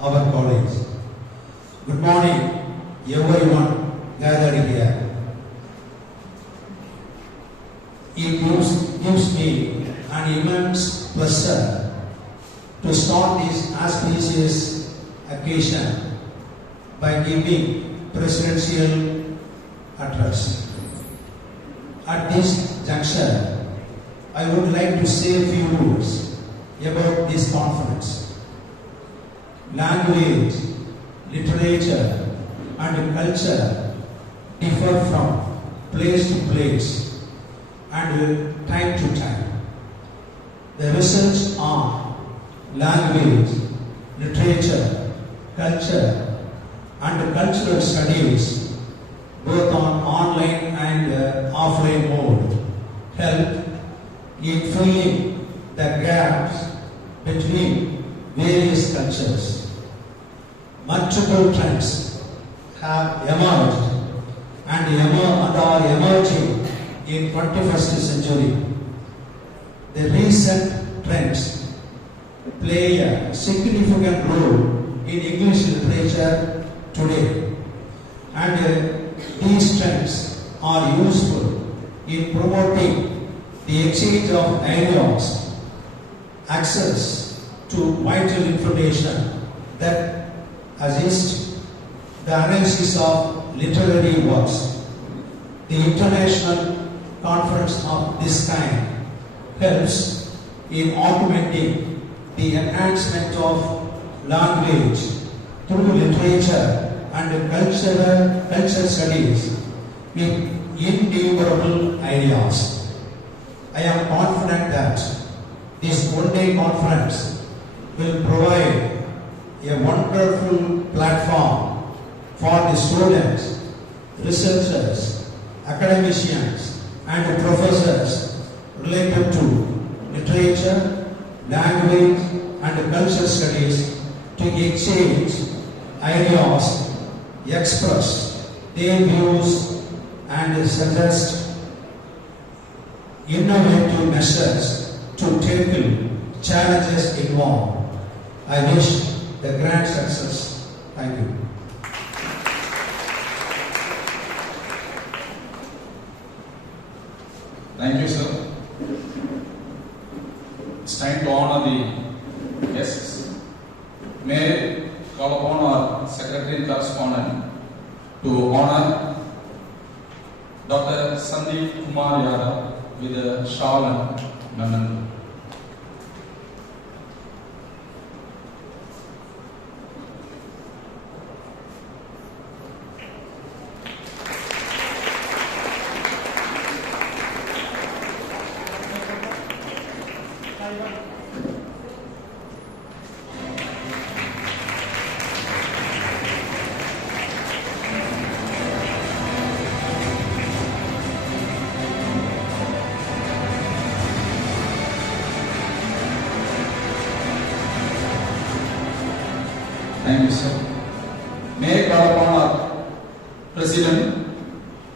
our college. Good morning, everyone gathered here. It gives me an immense pleasure to start this auspicious occasion by giving presidential address. At this juncture, I would like to say a few words about this conference. Language, literature, and culture differ from place to place and time to time. The research on language, literature, culture, and cultural studies, both on online and offline mode, help in filling the gaps between various cultures. Multiple trends have emerged and are emerging in 21st century. The recent trends play a significant role in English literature today, and these trends are useful in promoting the exchange of ideas, access to vital information that assist the analysis of literary works. The international conference of this kind helps in augmenting the enhancement of language through literature and culture studies with innumerable ideas. I am confident that this one-day conference will provide a wonderful platform for the students, researchers, academicians, and professors related to literature, language, and culture studies to exchange ideas, express their views, and suggest innovative measures to tackle challenges involved. I wish the grand success. Thank you. Thank you, sir. It's time to honor the guests. May I call upon our Secretary and Correspondent to honor Dr. Sandeep Kumar Yadav with a shawl and memento. Thank you, sir. May I call upon our President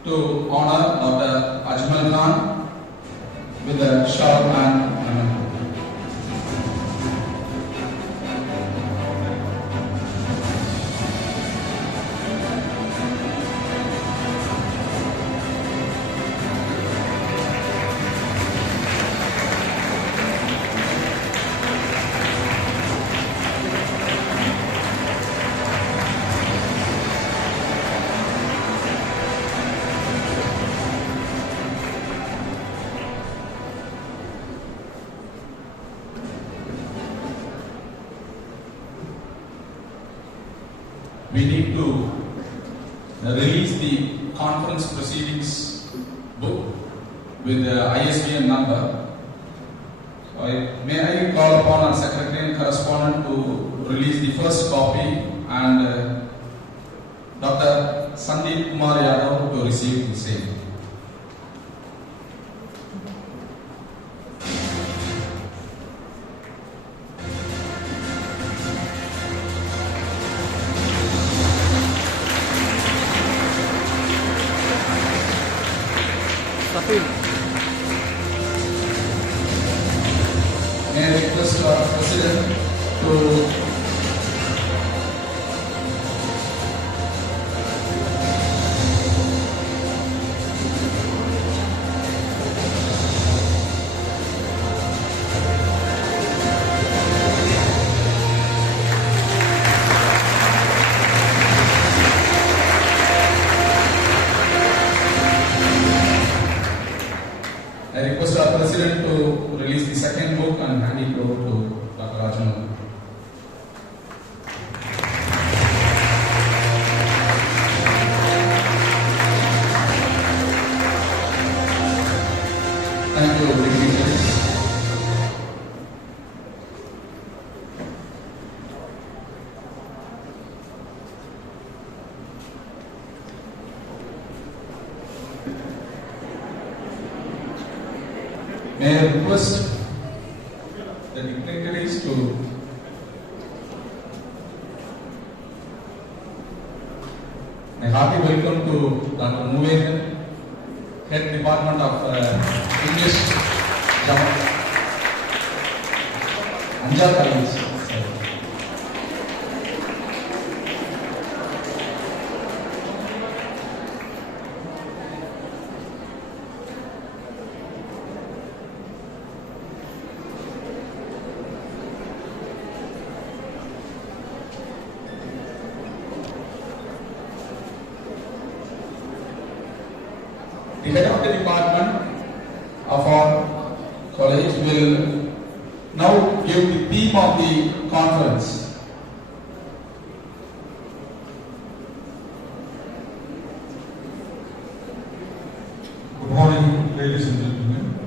to honor Dr. Ajmal Khan with a shawl and memento. We need to release the conference proceedings book with the ISBN number. So may I call upon our Secretary and Correspondent to release the first copy and Dr. Sandeep Kumar Yadav to receive the same. May I request our President to May I request the dignitaries to a hearty welcome to Dr. Muvegan, Head Department of English, Anjar College. The head of the department of our college will now give the theme of the conference. Good morning, ladies and gentlemen.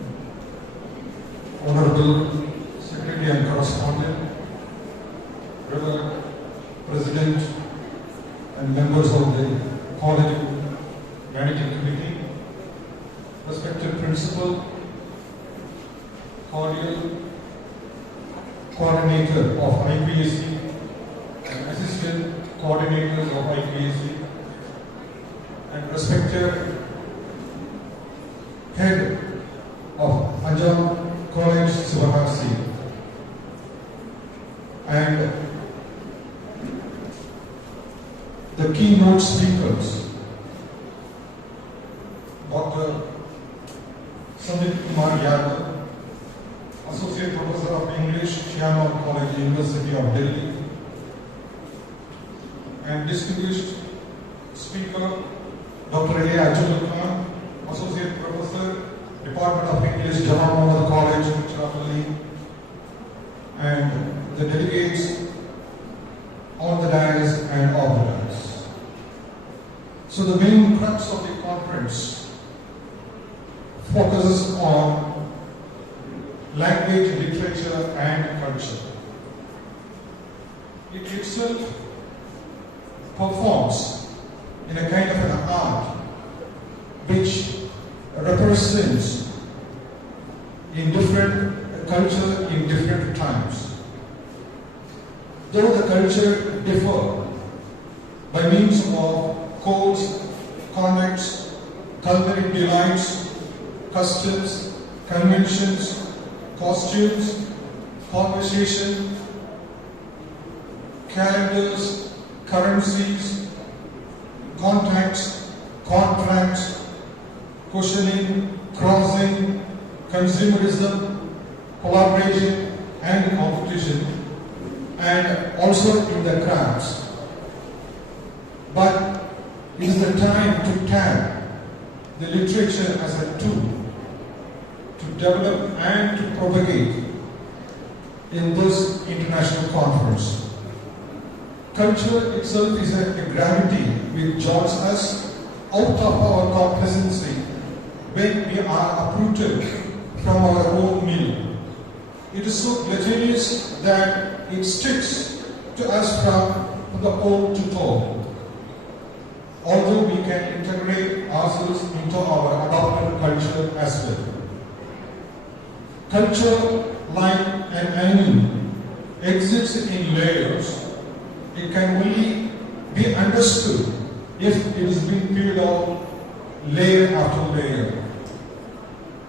Honorable Secretary and Correspondent, Reverend President and members of the College Managing Committee, respected Principal, cordial Coordinator of IPSC and Assistant Coordinators of IPSC, and respected Head of Anjar College, Sivanasi, and the keynote speakers, Dr. Samit Kumar Yadav, Associate Professor of English, Shyama College, University of Delhi, and distinguished speaker, Dr. A. Ajul Khan, Associate Professor, Department of English, Jamal Muhammad College, Tirupati, and the delegates on the dais and off the dais. So the main crux of the conference focuses on language, literature, and culture. It itself performs in a kind of an art which represents in different culture in different times. Though the culture differ by means of codes, conducts, culinary delights, customs, conventions, costumes, conversation, calendars, currencies, contacts, contracts, questioning, crossing, consumerism, collaboration, and competition, and also in the crafts. But it is the time to tap the literature as a tool to develop and to propagate in this international conference. Culture itself is a gravity which joins us out of our complacency when we are uprooted from our own meal. It is so glutinous that it sticks to us from the pole to toe. Although we can integrate ourselves into our adopted culture as well. Culture, like an onion, exists in layers. It can only be understood if it is being peeled off layer after layer.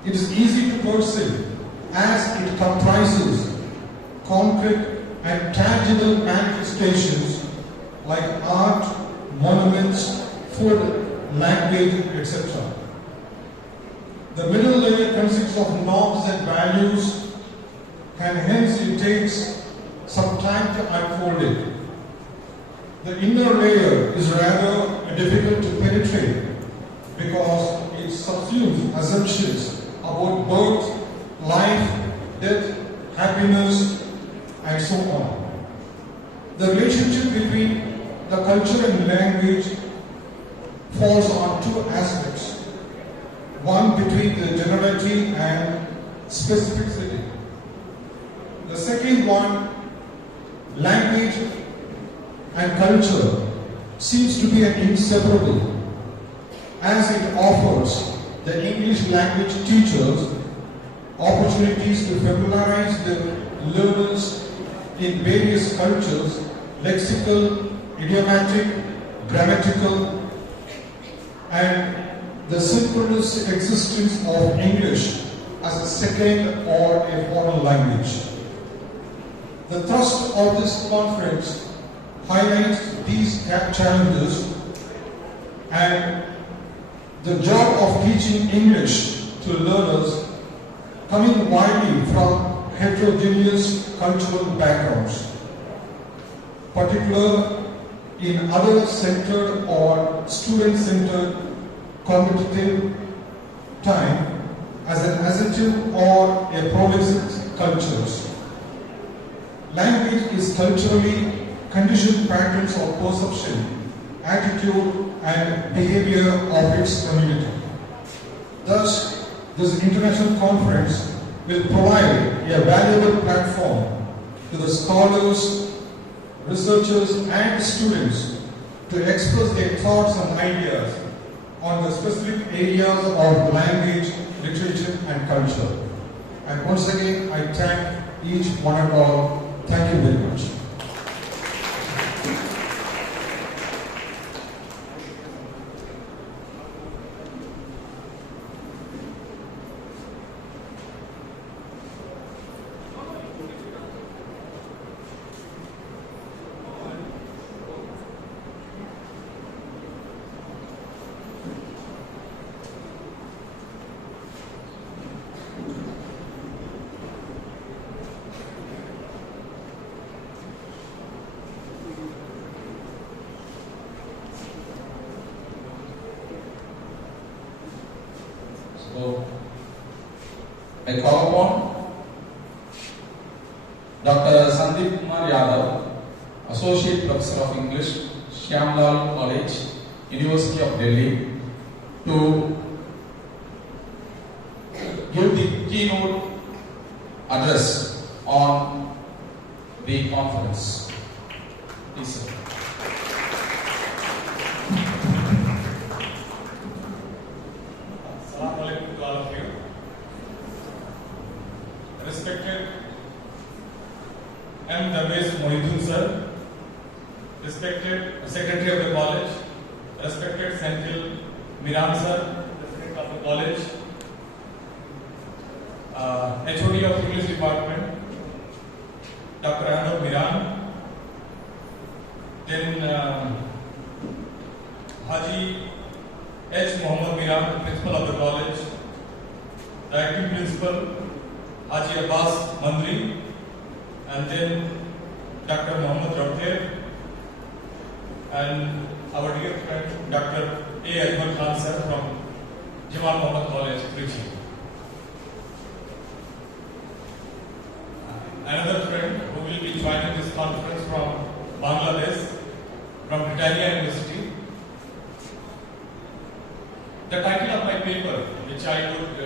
It is easy to perceive as it comprises concrete and tangible manifestations like art, monuments, food, language, etc. The middle layer consists of norms and values, and hence it takes some time to unfold it. The inner layer is rather difficult to penetrate because it subsumes assumptions about birth, life, death, happiness, and so on. The relationship between the culture and language falls on two aspects. One between the generality and specificity. The second one, language and culture, seems to be an inseparable, as it offers the English language teachers opportunities to familiarize the learners in various cultures, lexical, idiomatic, grammatical, and the synchronous existence of English as a second or a foreign language. The thrust of this conference highlights these challenges and the job of teaching English to learners coming widely from heterogeneous cultural backgrounds, particularly in other-centered or student-centered competitive time as an assertive or a prolific cultures. Language is culturally conditioned patterns of perception, attitude, and behavior of its community. Thus, this international conference will provide a valuable platform to the scholars, researchers, and students to express their thoughts and ideas on the specific areas of language, literature, and culture. And once again, I thank each one and all. Thank you very much. So, I call upon Dr. Sandeep Kumar Yadav, Associate Professor of English, Shyamlal College, University of Delhi, to give the keynote address on the conference. Please, sir. Assalamu alaikum to all of you. Respected M. Darvesh Mohidun sir, respected Secretary of the College, respected Senthil Miran sir, President of the College, HOD of English Department, Dr. Anur Miran, then Haji H. Mohammad Miran, Principal of the College, the Acting Principal, Haji Abbas Mandri, and then Dr. Mohammad Rauther, and our dear friend Dr. A. Ajmal Khan sir from Jamal Muhammad College, Trichy. Another friend who will be joining this conference from Bangladesh, from Britannia University. The title of my paper, which I would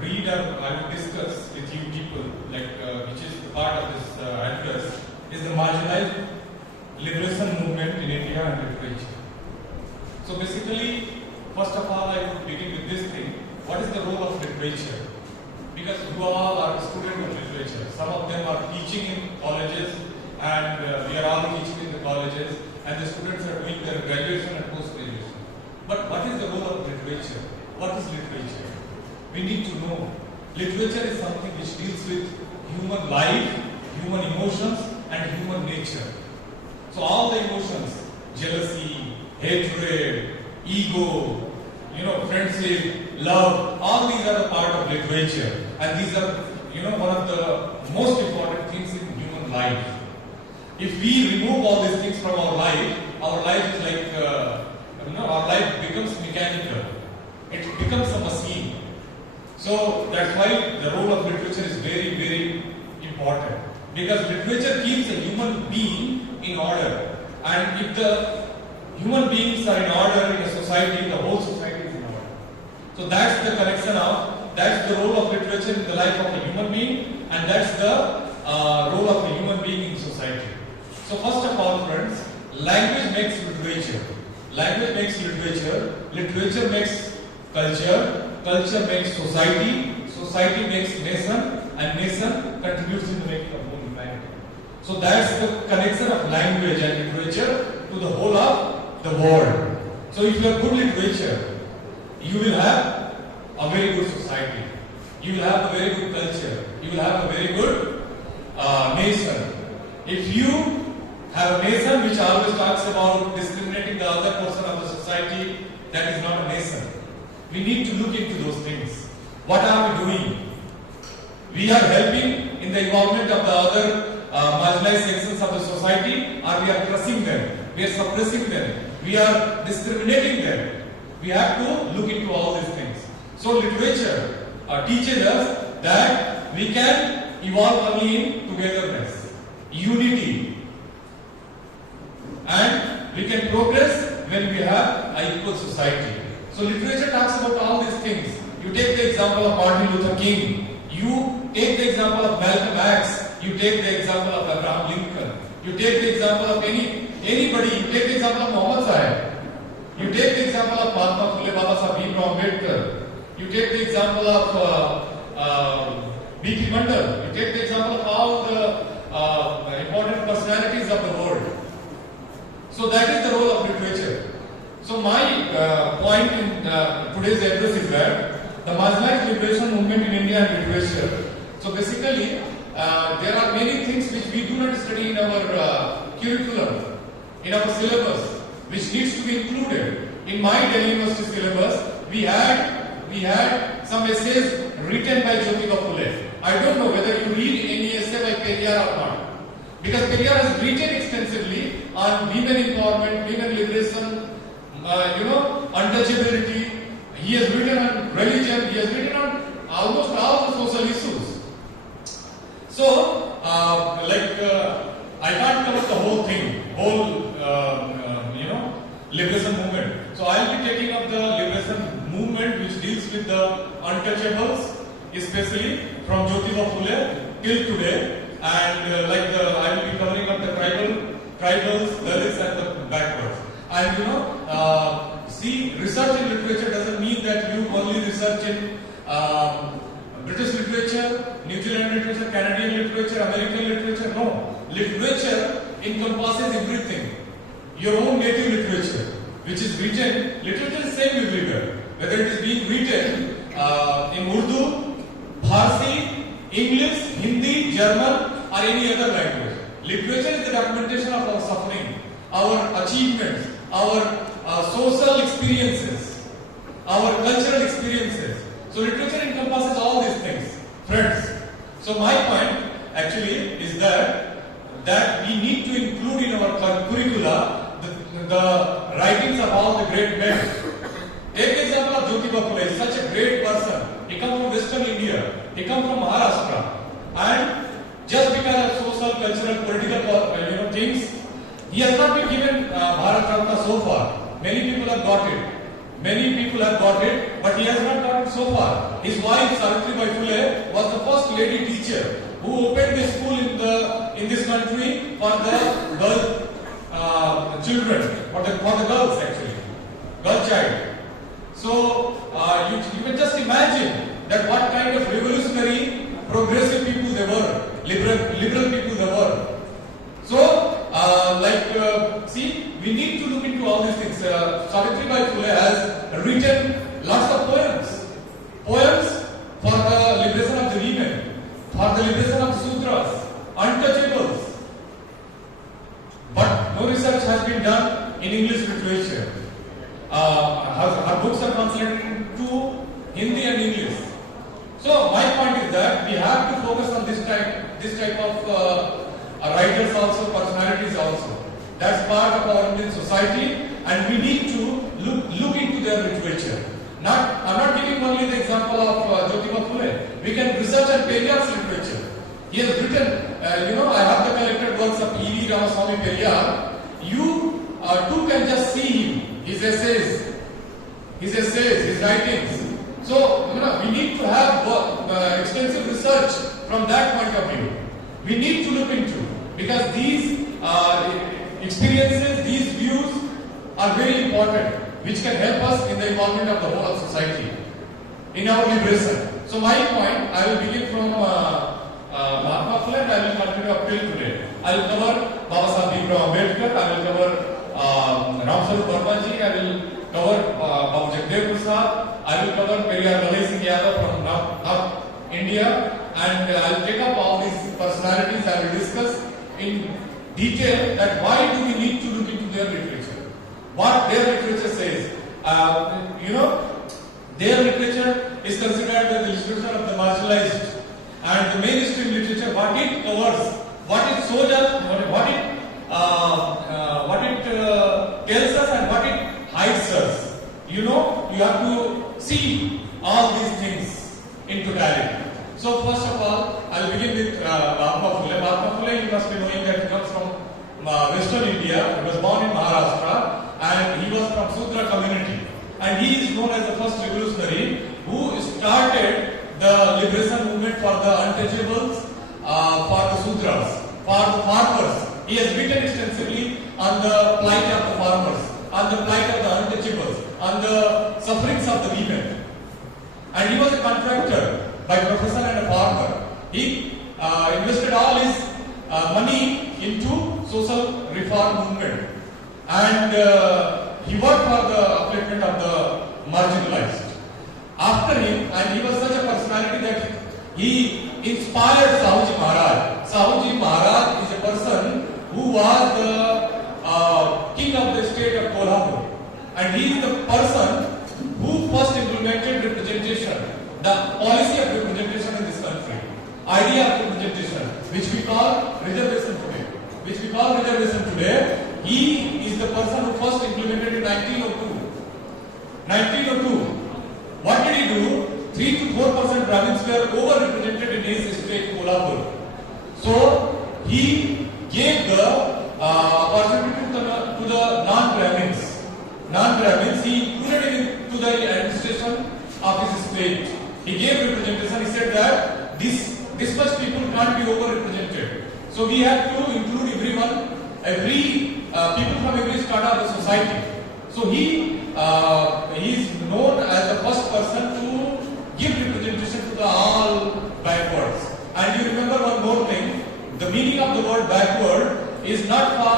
read or I would discuss with you people, which is the part of this address, is the marginalized liberation movement in India and literature. So basically, first of all, I would begin with this thing: what is the role of literature? Because you all are students of literature. Some of them are teaching in colleges, and we are all teaching in the colleges, and the students are doing their graduation and post-graduation. But what is the role of literature? What is literature? We need to know. Literature is something which deals with human life, human emotions, and human nature. So all the emotions, jealousy, hatred, ego, friendship, love, all these are a part of literature. And these are, one of the most important things in human life. If we remove all these things from our life is like, our life becomes mechanical. It becomes a machine. So that's why the role of literature is very, very important. Because literature keeps a human being in order. And if the human beings are in order in a society, the whole society is in order. So that's the connection that's the role of literature in the life of a human being, and that's the role of a human being in society. So first of all, friends, language makes literature. Language makes literature. Literature makes culture. Culture makes society. society makes nation, and nation contributes in the making of whole humanity. So that's the connection of language and literature to the whole of the world. So if you have good literature, you will have a very good society. You will have a very good culture. You will have a very good nation. If you have a nation which always talks about discriminating the other portion of the society, that is not a nation. We need to look into those things. What are we doing? We are helping in the involvement of the other marginalized sections of the society, or we are crushing them, we are suppressing them, we are discriminating them. We have to look into all these things. So literature teaches us that we can evolve only in togetherness, unity, and we can progress when we have an equal society. So literature talks about all these things. You take the example of Martin Luther King, you take the example of Malcolm X, you take the example of Abraham Lincoln, you take the example of anybody, you take the example of Muhammad Sahib, you take the example of Mahatma Phule Baba Sahib Ambedkar, you take the example of B.P. Mandal, you take the example of all the important personalities of the world. So that is the role of literature. So my point in today's address is that the marginalized liberation movement in India and literature. So basically, there are many things which we do not study in our curriculum, in our syllabus, which needs to be included. In my Delhi University syllabus, we had some essays written by Jyotiba Phule. I don't know whether you read any essay by Periyar or not, because Periyar has written extensively on women empowerment, women liberation, untouchability. He has written on religion. He has written on almost all the social issues. So, I can't cover the whole thing, liberation movement. So I'll be taking up the liberation movement which deals with the untouchables, especially from Jyotiba Phule till today. And I will be covering up the tribals, Dalits, and the backwards. And see, research in literature doesn't mean that you only research in British literature, New Zealand literature, Canadian literature, American literature. No. Literature encompasses everything. Your own native literature, which is written, literature is same everywhere. Whether it is being written in Urdu, Farsi, English, Hindi, German, or any other language. Literature is the documentation of our suffering, our achievements, our social experiences, our cultural experiences. So literature encompasses all these things, friends. So my point actually is that we need to include in our curricula the writings of all the great men. Take the example of Jyotiba Phule. He is such a great person. He comes from Western India. He comes from Maharashtra. And just because of social, cultural, political things, he has not been given Bharat Ratna so far. Many people have got it. But he has not got it so far. His wife, Savitribai Phule, was the first lady teacher who opened the school in this country for the girl children, for the girls actually, girl child. So you can just imagine that what kind of revolutionary, progressive people they were, liberal people they were. So see, we need to look into all these things. Savitribai Phule has written lots of poems for the liberation of the women, for the liberation of the Sudras, untouchables. But no research has been done in English literature. Her books are translated into Hindi and English. So my point is that we have to focus on this type of writers also, personalities also. That's part of our Indian society, and we need to look into their literature. I'm not giving only the example of Jyotiba Phule. We can research on Periyar's literature. He has written, I have the collected works of E.V. Ramaswamy Periyar. You too can just see him, his essays, his writings. So, we need to have extensive research from that point of view. We need to look into, because these experiences, these views are very important, which can help us in the involvement of the whole of society, in our liberation. So my point, I will begin from Mahatma Phule and I will continue up till today. I will cover Baba Sahib Bhimrao Ambedkar, I will cover Ramswarup Vermaji, I will cover Babu Jagdev Prasad, I will cover Periyar Lalai Singh Yadav from North India, and I will take up all these personalities. I will discuss in detail that why do we need to look into their literature, what their literature says. Their literature is considered the literature of the marginalized, and the mainstream literature, what it covers, what it shows us, what it tells us, and what it hides us. You have to see all these things in totality. So first of all, I'll begin with Mahatma Phule. Mahatma Phule, you must be knowing that he comes from Western India. He was born in Maharashtra, and he was from Sudra community. And he is known as the first revolutionary who started the liberation movement for the untouchables, for the Sudras, for the farmers. He has written extensively on the plight of the farmers, on the plight of the untouchables, on the sufferings of the women. And he was a contractor by profession and a farmer. He invested all his money into social reform movement, and he worked for the upliftment of the marginalized. After him, and he was such a personality that he inspired Sahuji Maharaj. Sahuji Maharaj is a person who was the king of the state of Kolhapur, and he is the person who first implemented representation, the policy of representation in this country, idea of representation, which we call reservation today. He is the person who first implemented in 1902. 1902. What did he do? 3 to 4% Brahmins were overrepresented in his state, Kolhapur. So he gave the opportunity to the non-Brahmins. Non-Brahmins, he included into the administration of his state. He gave representation. He said that this much people can't be overrepresented. So we have to include everyone, people from every strata of the society. So he is known as the first person to give representation to the all backwards. And you remember one more thing: the meaning of the word backward is not for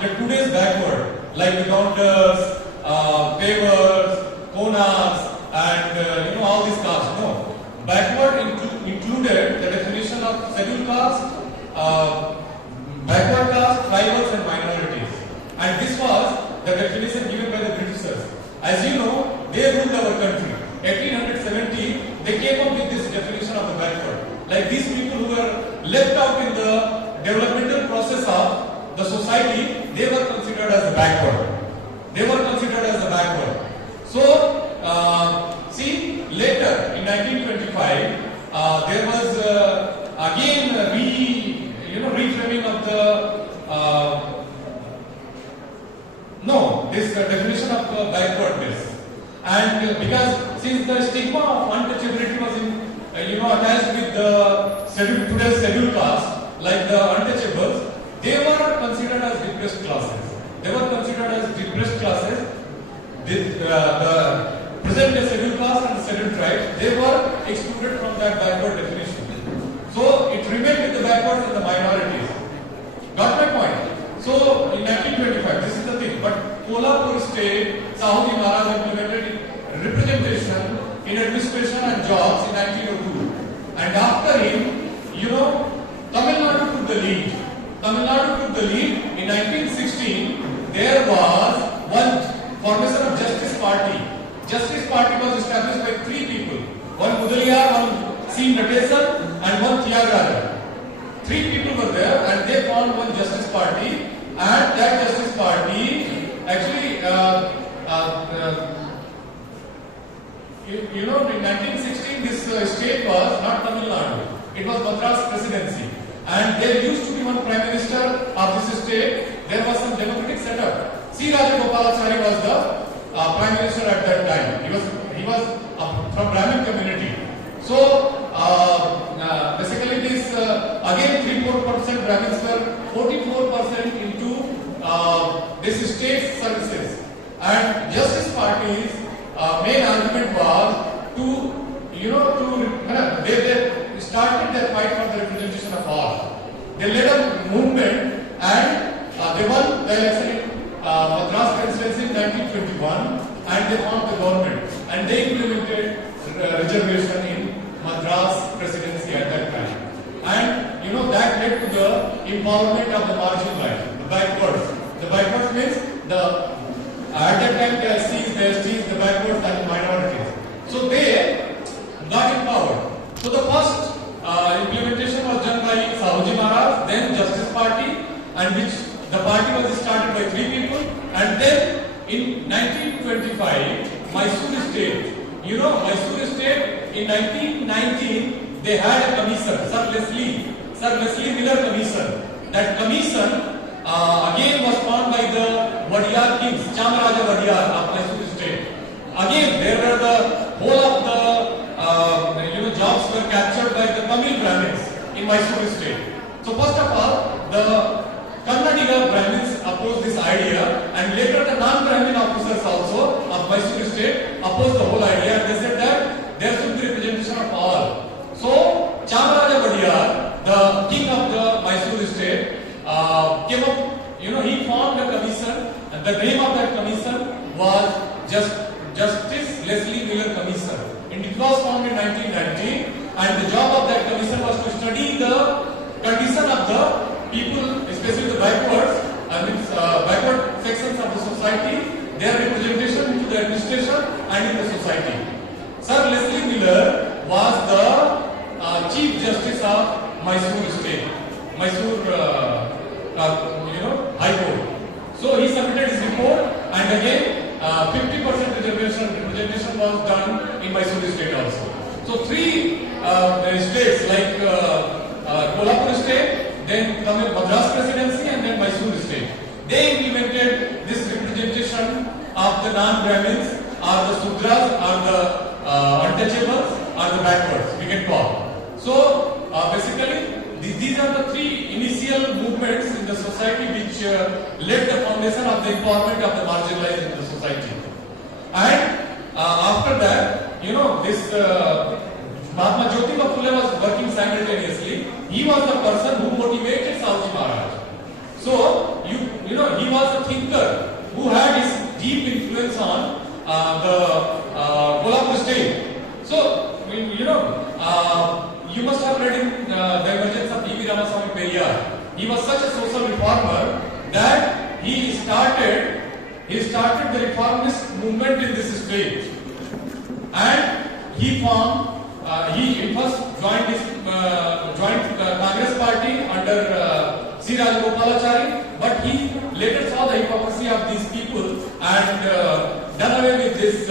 the today's backward, like the counters, pavers, konars, and all these castes. No, backward included the definition of scheduled caste, backward caste, tribals, and minorities. And this was the definition given by the Britishers. As you know, they ruled our country. 1870, they came up with this definition of the backward. Like these people who were left out in the developmental process of the society, they were considered as the backward. So, see, later in 1925, there was again reframing of the this definition of backwardness. And because since the stigma of untouchability was attached with the today's scheduled caste, like the untouchables, they were considered as depressed classes. The present day scheduled caste and scheduled tribes, they were excluded from that backward definition. So it remained with the backwards and the minorities. Got my point? So in 1925, this is the thing. But Kolhapur state, Sahuji Maharaj implemented representation in administration and jobs in 1902. And after him, Tamil Nadu took the lead. In 1916, there was one formation of Justice Party. Justice Party was established by 3 people. One Mudaliar, one C. Natesan, and one Tyagaraja. 3 people were there, and they formed one Justice Party. And that Justice Party actually, in 1916, this state was not Tamil Nadu. It was Madras Presidency. And there used to be one Prime Minister of this state. There was some democratic setup. C. Rajagopalachari was the Prime Minister at that time. He was from Brahmin community. So basically this again 3-4% Brahmins were 44% into this state services. And Justice Party's main argument was to they won the election in Madras presidency in 1921, and they formed the government, and they implemented reservation in Madras presidency at that time. And you know that led to the empowerment of the marginalized, the backwards. The backwards means at that time the SCs, the STs, the backwards and the minorities. So they got empowered. So the first implementation was done by Sahuji Maharaj, then Justice Party, and which the party was started by 3 people, and then in 1925, Mysore state. You know, Mysore state in 1919 they had a commission, Sir Leslie Miller Commission. That commission again was formed by the Wadiyar kings, Chamaraja Wadiyar of Mysore state. Again, there were the whole of the jobs were captured by the Tamil Brahmins in Mysore state. So first of all, the Kannadiga Brahmins opposed this idea, and later the non-Brahmin officers also of Mysore state opposed the whole idea, and they said that there should be representation of all. So Chamaraja Wadiyar, the king of the Mysore state, came up, he formed a commission, and the name of that commission was Justice Leslie Miller Commission. And it was formed in 1919, and the job of that commission was to study the condition of the people, especially the backward sections of the society, their representation into the administration and in the society. Sir Leslie Miller was the Chief Justice of Mysore State, High Court. So he submitted his report, and again 50% representation was done in Mysore State also. So 3 states like Kolhapur State, then Madras Presidency, and then Mysore State, they implemented this representation of the non-Brahmins, or the Sudras, or the untouchables, or the backwards, we can call. So basically, these are the 3 initial movements in the society which laid the foundation of the empowerment of the marginalized in the society. And after that, this Mahatma Jyotirao Phule was working simultaneously. He was the person who motivated Sahuji Maharaj. So he was a thinker who had his deep influence on the Kolhapur state. So you must have read in the emergence of E.V. Ramaswamy Periyar. He was such a social reformer that he started the reformist movement in this state, and he first joined Congress party under C. Rajagopalachari, but he later saw the hypocrisy of these people and done away with this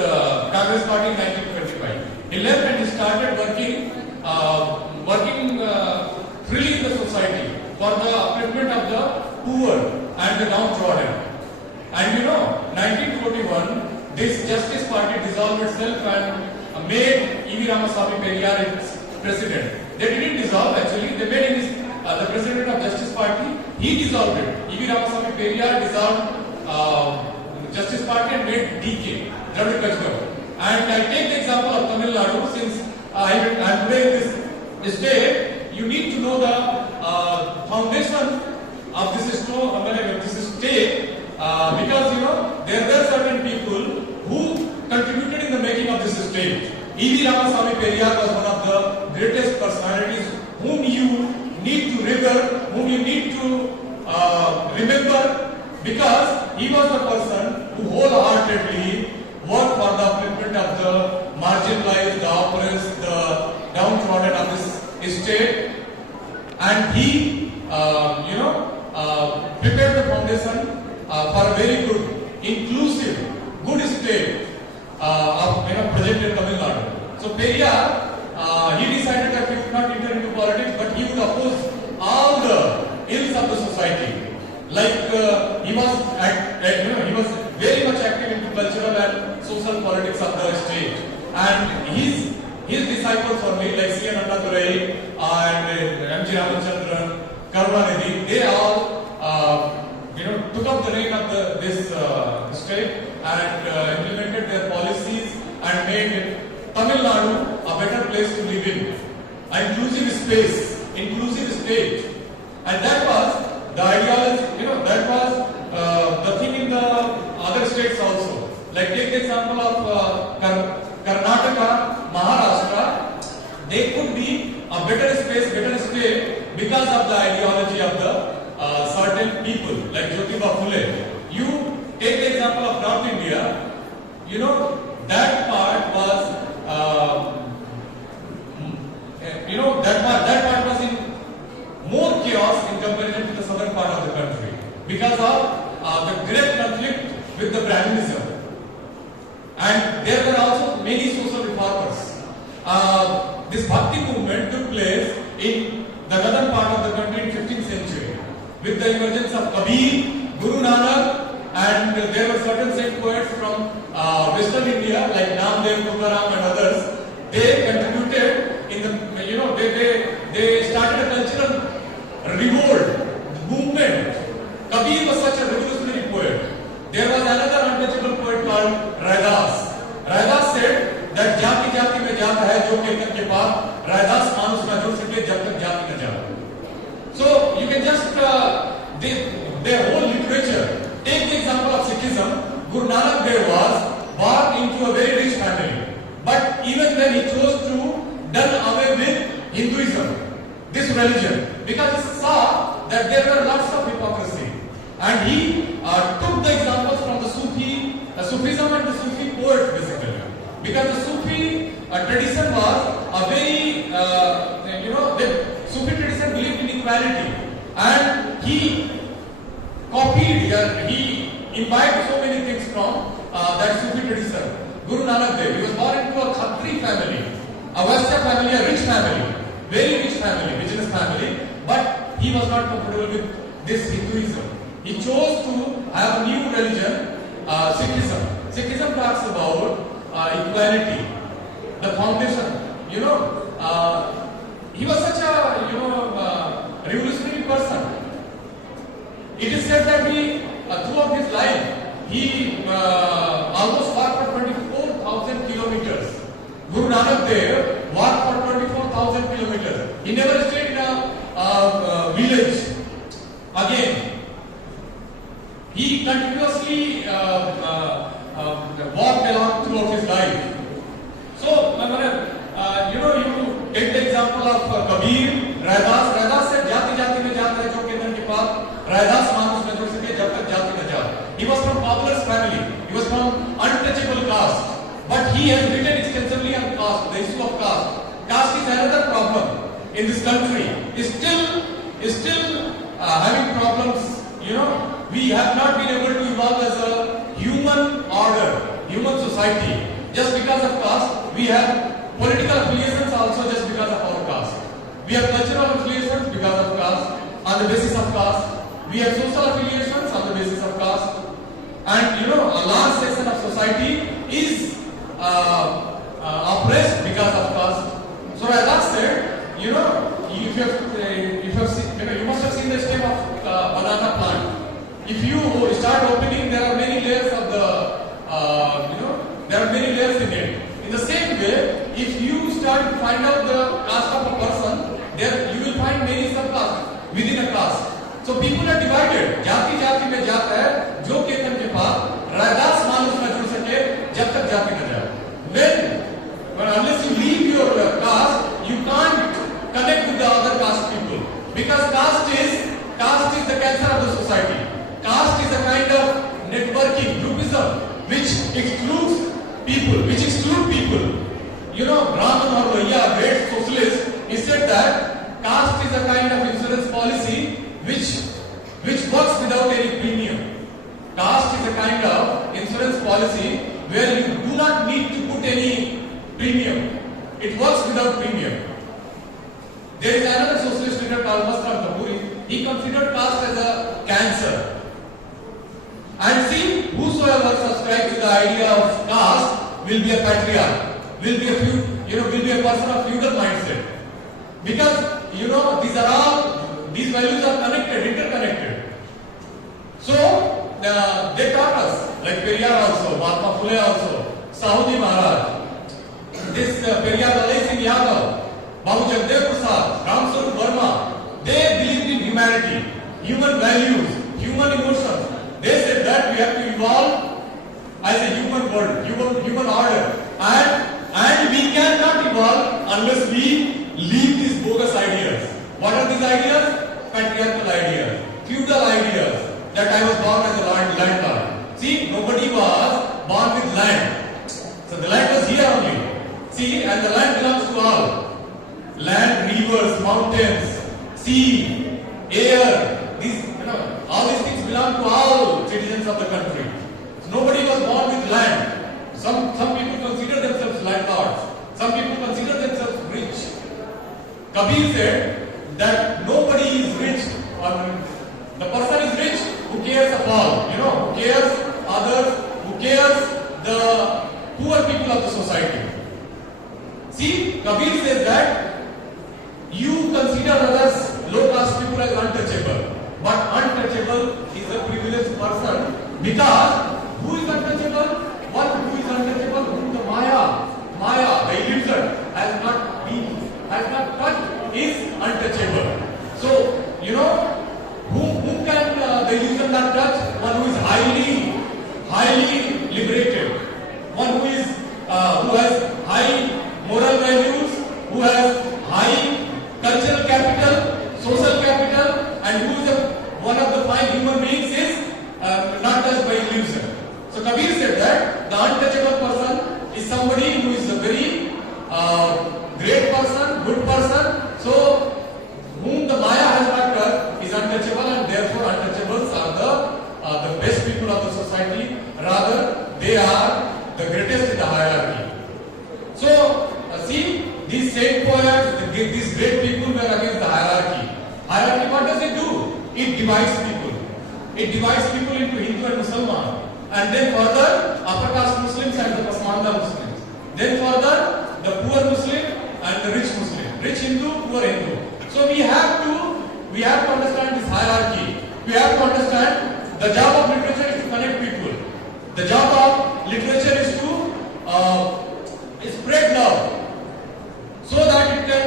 Congress party in 1925. He left and he started working freely in the society for the upliftment of the poor and the downtrodden. And 1941, this Justice Party dissolved itself and made E.V. Ramaswamy Periyar its president. They didn't dissolve actually, they made him the president of Justice Party. He dissolved it. E.V. Ramaswamy Periyar dissolved Justice Party and made DK, Dravid Kachagam. And I take the example of Tamil Nadu, since I am today in this state. You need to know the foundation of this state, because there were certain people who contributed in the making of this state. E.V. Ramaswamy Periyar was one of the greatest personalities whom you need to revere, whom you need to remember, because he was the person who wholeheartedly worked for the upliftment of the marginalized, the oppressed, the downtrodden of this state, and he prepared the foundation for a very good, inclusive, good state of present in Tamil Nadu. So Periyar, he decided that he would not enter into politics, but he would oppose all the ills of the society. Like he was very much active into cultural and social politics of the state, and his disciples were made like C.N. Annadurai and M.G. Ramachandran, Karunanidhi. They all took up the reign of this state and implemented their policies and made Tamil Nadu a better place to live in, an inclusive space, inclusive state, and that was the ideology. That was states also. Like take the example of Karnataka, Maharashtra, they could be a better space, better state because of the ideology of the certain people like Jyotiba Phule. You take the example of North India, you know, that part was, that part was in more chaos in comparison to the southern part of the country because of the great conflict with the Brahminism. And there were also many social reformers. This Bhakti movement took place in the northern part of the country in 15th century with the emergence of Kabir, Guru Nanak, and there were certain saint poets from Western India like Namdev, Tukaram and others. They contributed in the, you know, they started a cultural revolt, movement. Kabir was such a revolutionary poet. There was another untouchable poet called Raidas. Raidas said that जाति जाति में जात है जो केतन के पास रैदास मानुष न जुड़ सके जब तक जाति न जाए. So you can just their whole literature. Take the example of Sikhism. Guru Nanak Dev was born into a very rich family, but even then he chose to done away with Hinduism, this religion, because he saw that there were lots of hypocrisy, and he took the examples from the Sufism and the Sufi poets basically, because the Sufi tradition was a very, the Sufi tradition believed in equality, and he copied, he imbibed so many things from that Sufi tradition. Guru Nanak Dev, he was born into a Khatri family, a Vaisya family, a rich family, very rich family, business family, but he was not comfortable with this Hinduism. He chose to have a new religion, Sikhism. Sikhism talks about equality, the foundation. He was such a revolutionary person. It is said that he, throughout his life, he almost walked for 24,000 kilometers. Guru Nanak Dev walked for 24,000 kilometers. He never stayed in a village. Again, he continuously walked along throughout his life. So, you take the example of Kabir, Raidas. Raidas said, "Jati jati mein jaat hai jo ketan ke paas Raidas manush na jud sake jab tak jati na jaat." He was from cobbler's family. He was from untouchable caste. But he has written extensively on caste, the issue of caste. Caste is another problem in this country. Is still having problems. We have not been able to evolve as a human order, human society. Just because of caste, we have political affiliations also just because of our caste. We have cultural affiliations because of caste, on the basis of caste. We have social affiliations on the basis of caste. And a large section of society is oppressed because of caste. So as I said, you must have seen the stem of banana plant. If you start opening, there are many layers of there are many layers in it. In the same way, if you start to find out the caste of a person, there you will find many subcastes within a caste. So people are divided. जाति जाति में जात है जो केतन के पास रैदास मानुष न जुड़ सके जब तक जाति न जाए. When unless you leave your caste, you can't connect with the other caste people, because caste is the cancer of the society. Caste is a kind of networking, groupism, which excludes people. Brahman or Vaya, great socialist, he said that caste is a kind of insurance policy which works without any premium. Caste is a kind of insurance policy where you do not need to put any premium. It works without premium. There is another socialist leader called Masram Kapuri. He considered caste as a cancer. And see, whosoever subscribes to the idea of caste will be a patriarch, will be a person of feudal mindset. Because these values are connected, interconnected. So they taught us, like Periyar also, Mahatma Phule also, Sahooji Maharaj, this Periyar Lalai Singh Yadav, Babu Jagdev Prasad, Ram Swarup Verma, they believed in humanity, human values, human emotions. They said that we have to evolve human order. And we cannot evolve unless we leave these bogus ideas. What are these ideas? Patriarchal ideas, feudal ideas, that I was born as a landlord. See, nobody was born with land. So the land was here only. See, and the land belongs to all. Land, rivers, mountains, sea, air, these, all these things belong to all citizens of the country. So nobody was born with land. Some people consider themselves landlords. Some people consider themselves rich. Kabir said that nobody is rich. The person is rich who cares of all. Who cares others, who cares the poor people of the society. See, Kabir says that you consider others, low caste people as untouchable. But untouchable is a privileged person, because who is untouchable? One who is untouchable, whom the Maya, the illusion has not touched, is untouchable. So, whom can the illusion not touch? One who is highly liberated. One who has high moral values, who has high cultural capital, social capital, and who is one of the 5 human beings is not touched by illusion. So Kabir said that the untouchable person is somebody who is a very great person, good person. So whom the Maya has not touched is untouchable, and therefore untouchables are the best people of the society. Rather, they are the greatest in the hierarchy. So see, these same poets, these great people were against the hierarchy. Hierarchy, what does it do? It divides people. It divides people into Hindu and Muslim. And then further, upper caste Muslims and the Pasmanda Muslims. Then further, the poor Muslim and the rich Muslim. Rich Hindu, poor Hindu. So we have to understand this hierarchy. We have to understand the job of literature is to connect people. The job of literature is to spread love, so that it can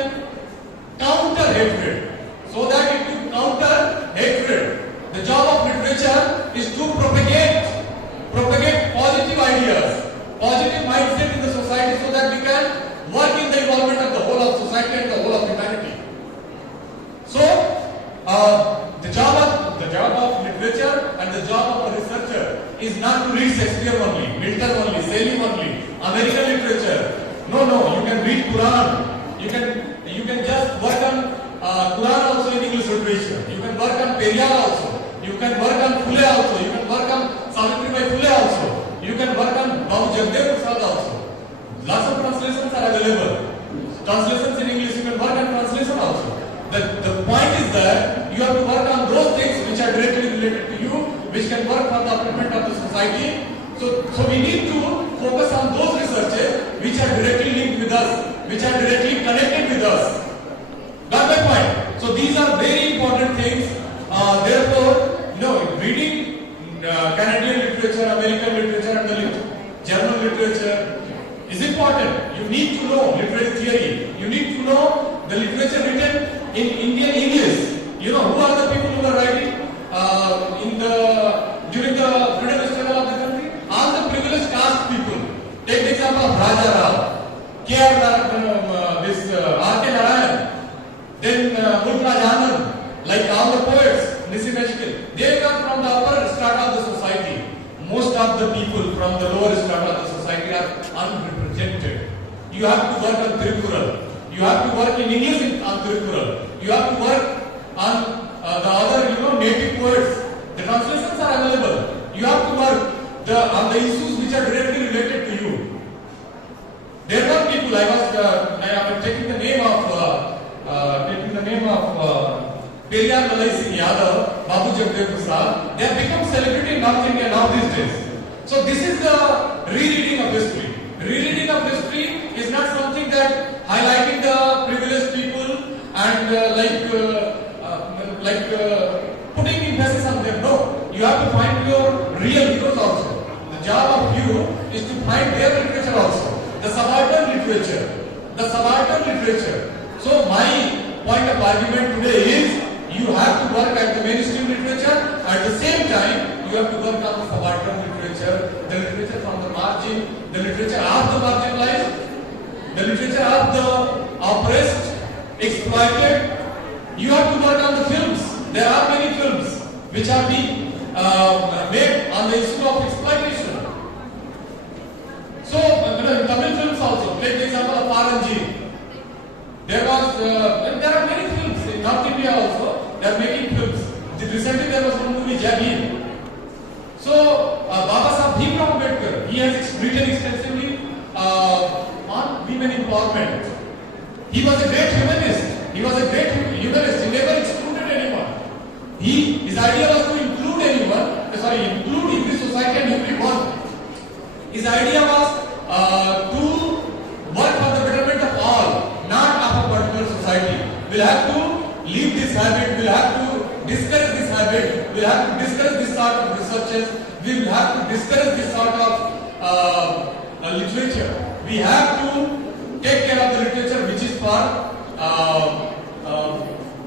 counter hatred. So that it can counter hatred. The job of literature is to propagate positive ideas, positive mindset in the society, so that we can work in the involvement of the whole of society and the whole of humanity. So, the job of literature and the job of a researcher is not to read Shakespeare only, Milton only, Shelley only, American literature. No, you can read Quran. You can just work on Quran also in English literature. You can work on Periyar also. You can work on Phule also. You can work on Savitribai Phule also. You can work on Babu Jagdev Prasad also. Lots of translations are available. Translations in English, you can work on translation also. The point is that you have to work on those things which are directly related to you, which can work for the upliftment of the society. So we need to focus on those researches which are directly linked with us, which are directly connected with us. Got my point? So these are very important things. Therefore, reading Canadian literature, American literature, and the German literature is important. You need to know literary theory. You need to know the literature written in Indian English. Who are the people who are writing during the freedom struggle of the country? All the privileged caste people. Take the example of Raja Rao, R.K. Narayan, then Mulkraj Anand, like all the poets, Nissim Eshkil. They come from the upper strata of the society. Most of the people from the lower strata of the society are unrepresented. You have to work on Tirukkural. You have to work in English on Tirukkural. You have to work on the other, native poets. The translations are available. You have to work on the issues which are directly related to you. There were people. I was taking the name of Periyar Lalai Singh Yadav, Babu Jagdev Prasad. They have become celebrity in North India now these days. So this is the rereading of history. Rereading of history is not something that highlighting the privileged people and putting emphasis on them. No, you have to find your real heroes also. The job of you is to find their literature also. The subaltern literature. So my point of argument today is you have to work at the mainstream literature. At the same time, you you have to work on the subaltern literature, the literature from the margin, the literature of the marginalized, the literature of the oppressed, exploited. You have to work on the films. There are many films which are being made on the issue of exploitation. So, in Tamil films also, take the example of Paranji. There are many films in North India also. They are making films. Recently there was one movie, Jabir. So, Baba Sahib Bhimrao Ambedkar, he has written extensively on women empowerment. He was a great humanist. He never excluded anyone. His idea was to include include every society and everyone. His idea was to work for the betterment of all, not of a particular society. We'll have to leave this habit, we'll have to discourage this habit, we'll have to discourage this sort of researches, we'll have to discourage this sort of literature. We have to take care of the literature which is for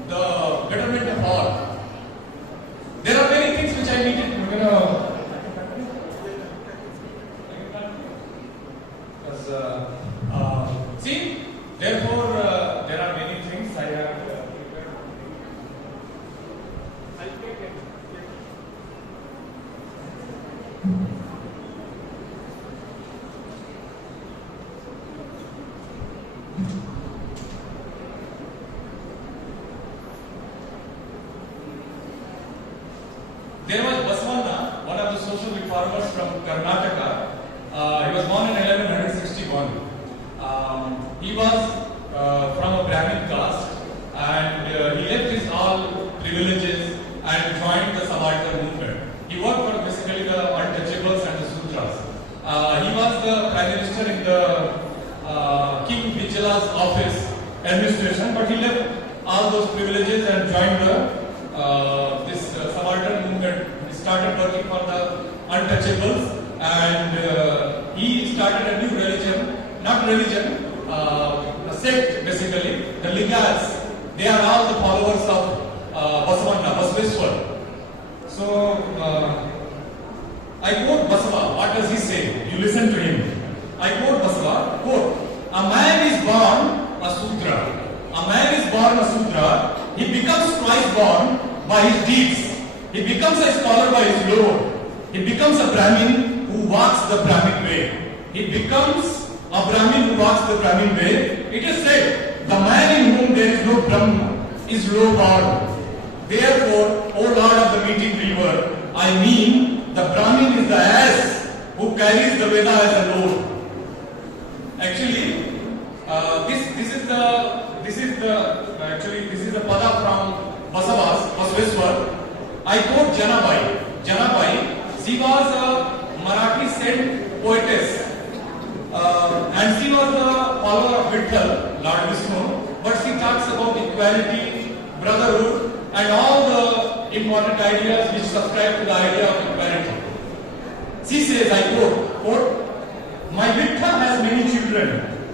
the betterment of all. There are many things which I needed. See, therefore, there are many things I have prepared. I'll take it. There was Basavanna, one of the social reformers from Karnataka. He was born in 1161. He was from a Brahmin caste, and he left his all privileges and joined the Savarkar movement. He worked for basically the untouchables and the Sudras. He was the prime minister in the King Vichala's office administration, but he left all those privileges and joined this Savarkar movement. He started working for the untouchables, and he started a new religion, a sect basically, the Lingayats. They are all the followers of Basavanna, Basaveshwar. So, I quote Basava, what does he say? You listen to him. I quote Basava, quote, a man is born a Sudra. A man is born a Sudra, he becomes twice born by his deeds. He becomes a scholar by his lore. He becomes a Brahmin who walks the Brahmin way. He becomes a Brahmin who walks the Brahmin way. It is said, the man in whom there is no Brahma is low born. Therefore, O Lord of the meeting river, I mean, the Brahmin is the ass who carries the Veda as a load. Actually, this is the pada from Basaveshwar. I quote Janabai. Janabai, she was a Marathi saint poetess, and she was a follower of Vitthal, Lord Vishnu, but she talks about equality, brotherhood, and all the important ideas which subscribe to the idea of equality. She says, I quote, my Vitthal has many children.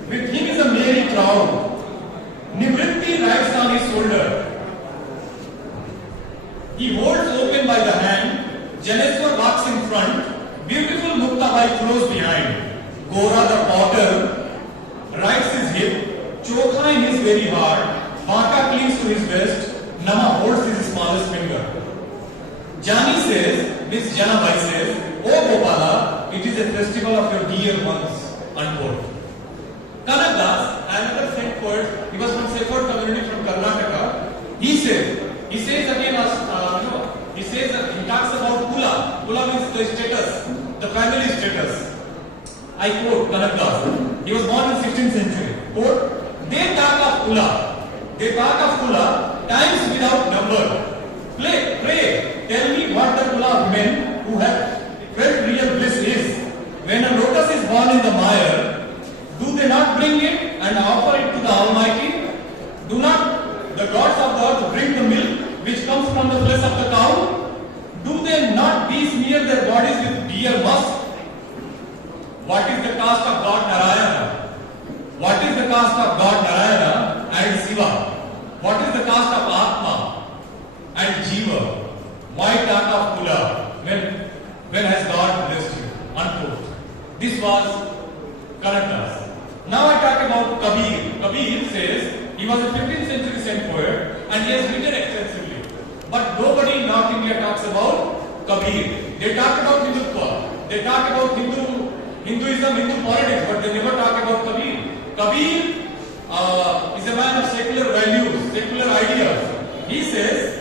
With him is a Mary crown. Nivritti rides on his shoulder. He holds open by the hand. Janeswar walks in front. Beautiful Muktabai close behind. Gora the potter rides his hip. Chokha in his very heart. Baka clings to his vest. Nama holds his smallest finger. Jani says, Miss Janabai says, O Gopala, it is a festival of your dear ones. Unquote. Kanak Das, another saint poet, he was from Sephard community from Karnataka. He says again, he talks about Kula. Kula means the status, the family status. I quote Kanak Das. He was born in 16th century. Quote, they talk of Kula, times without number. Pray, tell me what the Kula of men who have felt real bliss is. When a lotus is born in the mire, do they not bring it and offer it to the Almighty? Do not the gods of the earth bring the milk which comes from the flesh of the cow? Do they not besmear their bodies with deer musk? What is the caste of God Narayana? What is the caste of God Narayana and Shiva? What is the caste of Atma and Jiva? Why talk of Kula when when has God blessed you? Unquote. This was Kanadas. Now I talk about Kabir. Kabir says he was a 15th century saint poet and he has written extensively. But nobody in North India talks about Kabir. They talk about Hindutva. They talk about Hinduism, Hindu politics, but they never talk about Kabir. Kabir is a man of secular values, secular ideas. He says,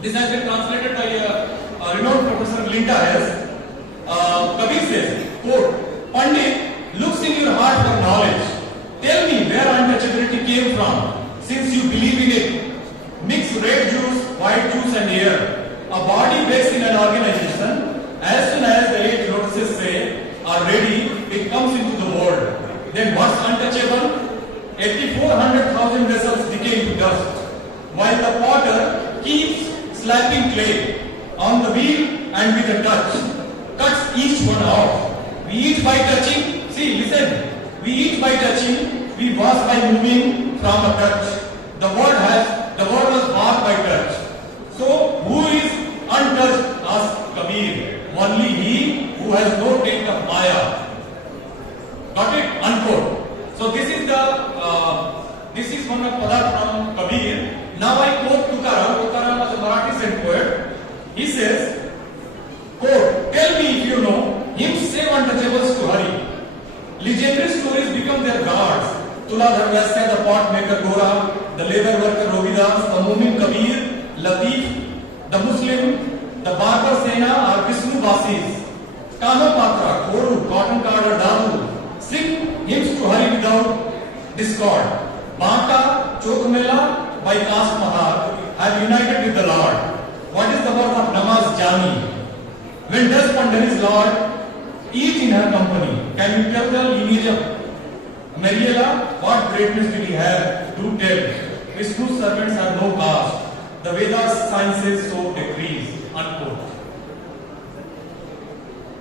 this has been translated by a renowned professor Linda Hess. Kabir says, quote, Pandit looks in your heart for knowledge. Tell me where untouchability came from, since you believe in it. Mix red juice, white juice and air. A body based in an organization, as soon as the 8 lotuses say, are ready, it comes into the world. Then what's untouchable? 8,400,000 vessels decay into dust, while the potter keeps slapping clay on the wheel and with a touch, cuts each one off. We eat by touching, see, listen, we eat by touching, we wash by moving from a touch. The word was washed by touch. So, who is untouched? Asked Kabir. Only he who has no taint of Maya. Got it? Unquote. So this is one of Padat from Kabir. Now I quote Tukaram. Tukaram was a Marathi saint poet. He says, quote, tell me if you know, hymns save untouchables to Hari. Legendary stories become their gods. Tuladhar Vyasya, the pot maker Gora, the labor worker Rohidas, the Mumin Kabir, Latif, the Muslim, the Barbar Sena are Vishnu Basis. Kano Patra, Koru, Cotton Card or Dadu sing hymns to Hari without discord. Banta, Chokmela by Caste Mahar have united with the Lord. What is the work of Namaz Jani? When does Pandari's Lord eat in her company? Can you tell the lineage of Mariela? What greatness did he have? Do tell. Vishnu's servants have no caste. The Vedas sciences so decrees. Unquote.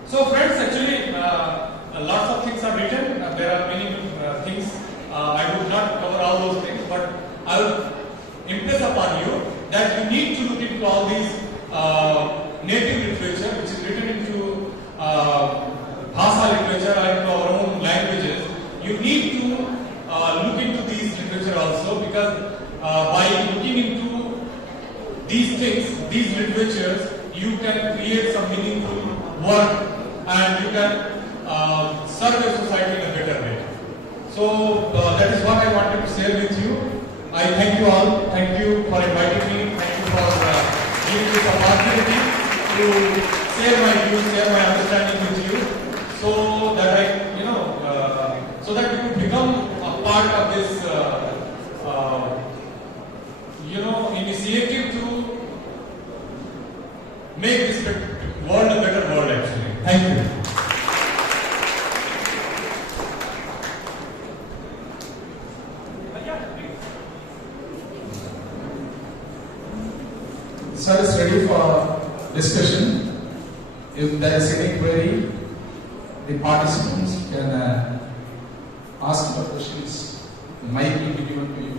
So friends, actually lots of things are written. There are many things. I would not cover all those things, but I will impress upon you that you need to look into all these native literature which is written into Bhasa literature and into our own languages. You need to look into these literature also, because by looking into these things, these literatures, you can create some meaningful work and you can serve the society in a better way. So that is what I wanted to share with you. I thank you all. Thank you for inviting me. Thank you for giving this opportunity to share my views, share my understanding with you, so that so that you could become a part of this, initiative to make this world a better world. Actually, thank you. Sir is ready for discussion. If there is any query, the participants can ask for questions. Mic will be given to you.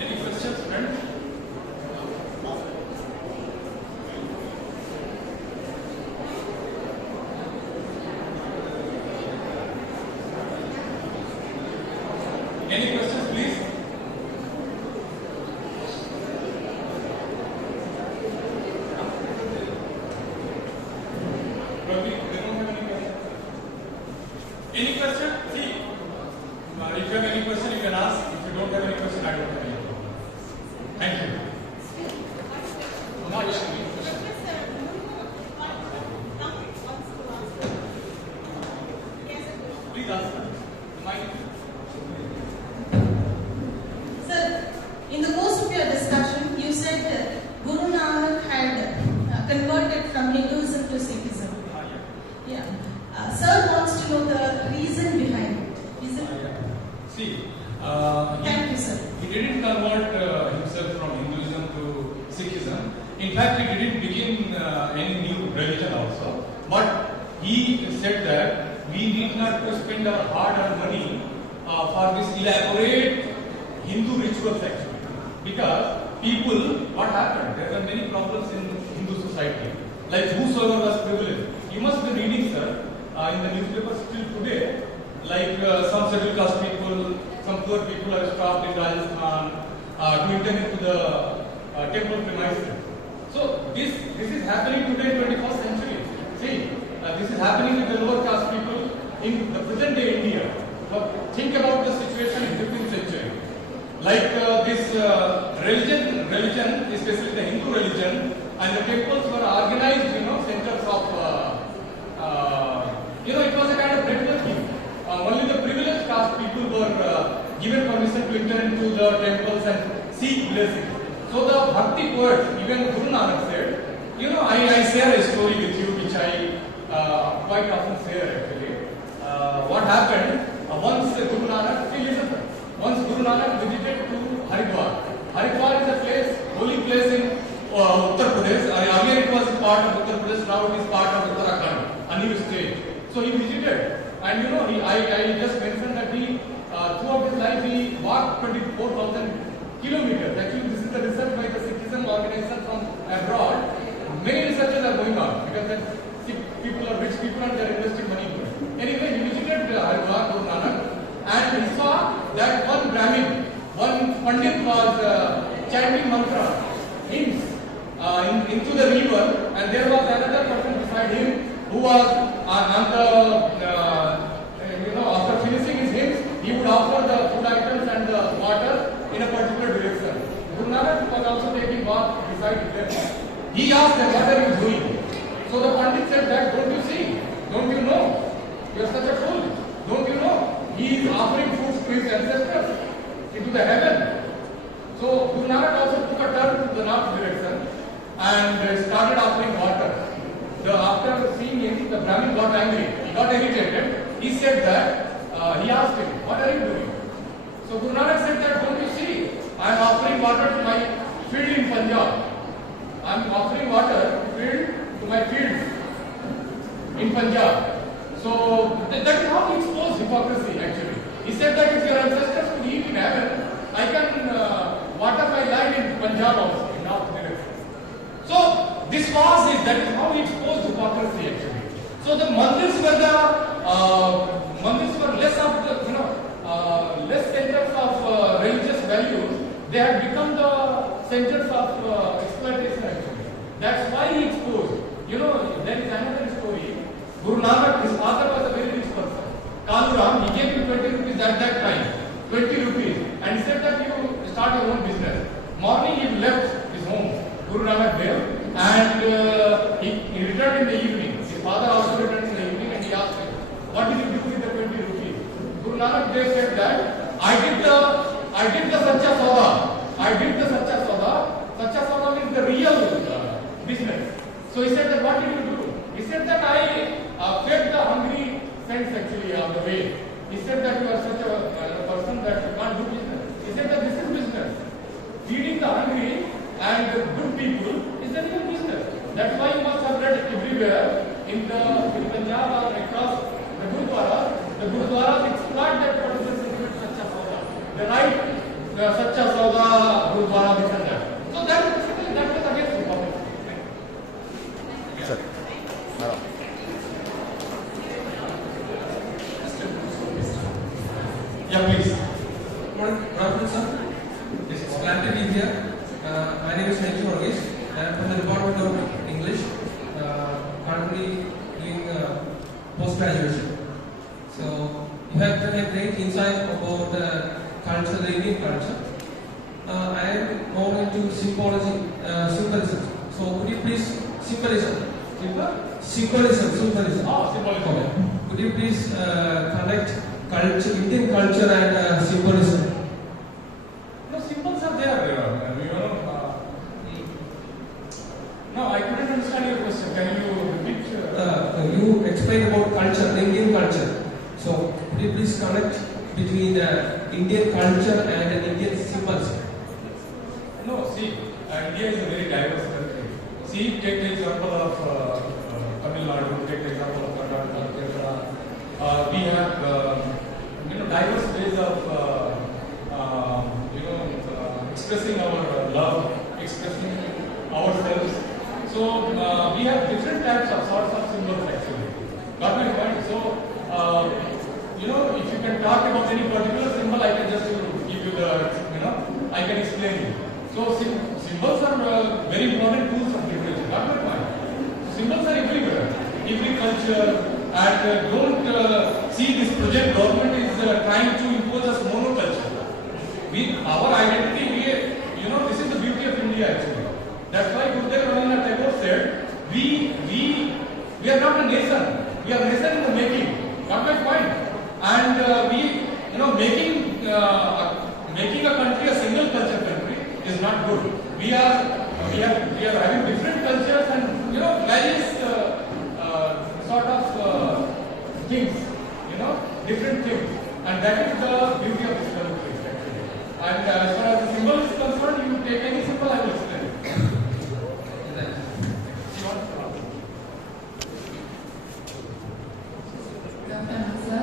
Any questions, friends? Any questions, please? Ravi, they don't have any question. Any question? See, if you have any question, you can ask. If you don't have any question, I don't have any. Thank you. Much. Please ask. Mike. Sir, in the course of your discussion, you said Guru Nanak had converted from Hinduism to Sikhism. Yeah. Sir wants to know the reason behind it. Is it? See, Thank you, sir. he didn't convert himself from Hinduism to Sikhism. In fact, he didn't begin any new religion also. But he said that we need not to spend our hard-earned money for this elaborate Hindu rituals actually. Because people, what happened? There were many problems in Hindu society. Like whosoever was privileged. You must be reading, sir, in the newspapers still today, like some scheduled caste people, some poor people are stopped in Rajasthan to enter into the temple premises. So this is happening today in 21st century. See, this is happening with the lower caste people in the present day India. But think about the situation in 15th century. Like this religion, especially the Hindu religion, and the temples were organized, centers of, it was a kind of networking. Only the privileged caste people were given permission to enter into the temples and seek blessings. So the Bhakti poets, even Guru Nanak said, I share a story with you which I quite often share actually. What happened, once Guru Nanak, once Guru Nanak visited to Haridwar. Haridwar is a place, holy place in Uttar Pradesh. Earlier it was part of Uttar Pradesh, now it is part of Uttarakhand, a new state. So he visited, and I just mentioned that he, throughout his life, he walked 24,000 kilometers. Actually, this is the research by the Sikhism organization from abroad. Many researchers are going on because the people are rich people and they are investing money into it. Anyway, he visited Haridwar, Guru Nanak, and he saw that one Brahmin, one Pandit was chanting mantra, hymns, into the river, and there was another person beside him who was after finishing his hymns, he would offer the food items and the water in a particular direction. Guru Nanak was also taking bath beside them. He asked them, what are you doing? So the Pandit said that, don't you see? Don't you know? You are such a fool. Don't you know? He is offering foods to his ancestors into the heaven. So Guru Nanak also took a turn to the north direction and started offering water. After seeing him, the Brahmin got angry. He got irritated. He said that, he asked him, what are you doing? So Guru Nanak said that, don't you see? I am offering water to my field in Punjab. I am offering water to my field in Punjab. So that is how he exposed hypocrisy actually. He said that if your ancestors could eat in heaven, I can water my land in Punjab also, in North America. So this was it, that is how he exposed hypocrisy actually. So the mandirs were less of the, less centers of religious values. They had become the centers of exploitation actually. That's why he exposed. There is another story. Guru Nanak, his father was a very rich person. Kaluram, he gave him 20 rupees at that time. 20 rupees. And he said that you start your own business. Morning he left his home, Guru Nanak Dev, and he returned in the evening. His father also returned in the evening and he asked him, what did you do with the 20 rupees? Guru Nanak Dev said that, I did the Sacha Sauda. I did the Sacha Sauda. Sacha Sauda means the real business. So he said that, what did you do? He said that I fed the hungry friends actually on the way. He said that you are such a person that you can't do business. He said that this is business. Feeding the hungry and the good people is a real business. That's why you must have read everywhere in Punjab or across the Gurudwaras exploit that particular sacred Sacha Sauda. The right Sacha Sauda, Gurudwara, this and that. So that was against the public. Sir. Yeah, please. Good afternoon, sir. This is Planted India. My name is Henry Varghese. I am from the Department of English. Currently doing post-graduation. So you have a great insight about the culture, the Indian culture. I am more into symbolism. So could you please symbolism? Symbolism. Oh, symbolism. Okay. Could you please connect culture, Indian culture and symbolism? No, symbols are there. No, I couldn't understand your question. Can you repeat? You explained about culture, the Indian culture. So could you please connect between the Indian culture and the Indian symbols? No, see, India is a very diverse country. See, take the example of Tamil Nadu, take the example of Karnataka, Kerala. We have diverse ways of expressing our love, expressing ourselves. So we have different types of sorts of symbols actually. Got my point? So if you can talk about any particular symbol, I can just give you the, I can explain you. So symbols are very important tools of literature. Got my point? So symbols are everywhere, every culture, and don't see this project government is trying to impose us monoculture. Our identity, this is the beauty of India actually. That's why Gurudev Rabindranath Tagore said, we are not a nation. We are a nation in the making. Got my point? And making a country a single culture country is not good. We are having different cultures and various sort of things, different things, and that is the beauty of this country actually. And as far as the symbol is concerned, you take any symbol, I will explain it. Good afternoon, sir.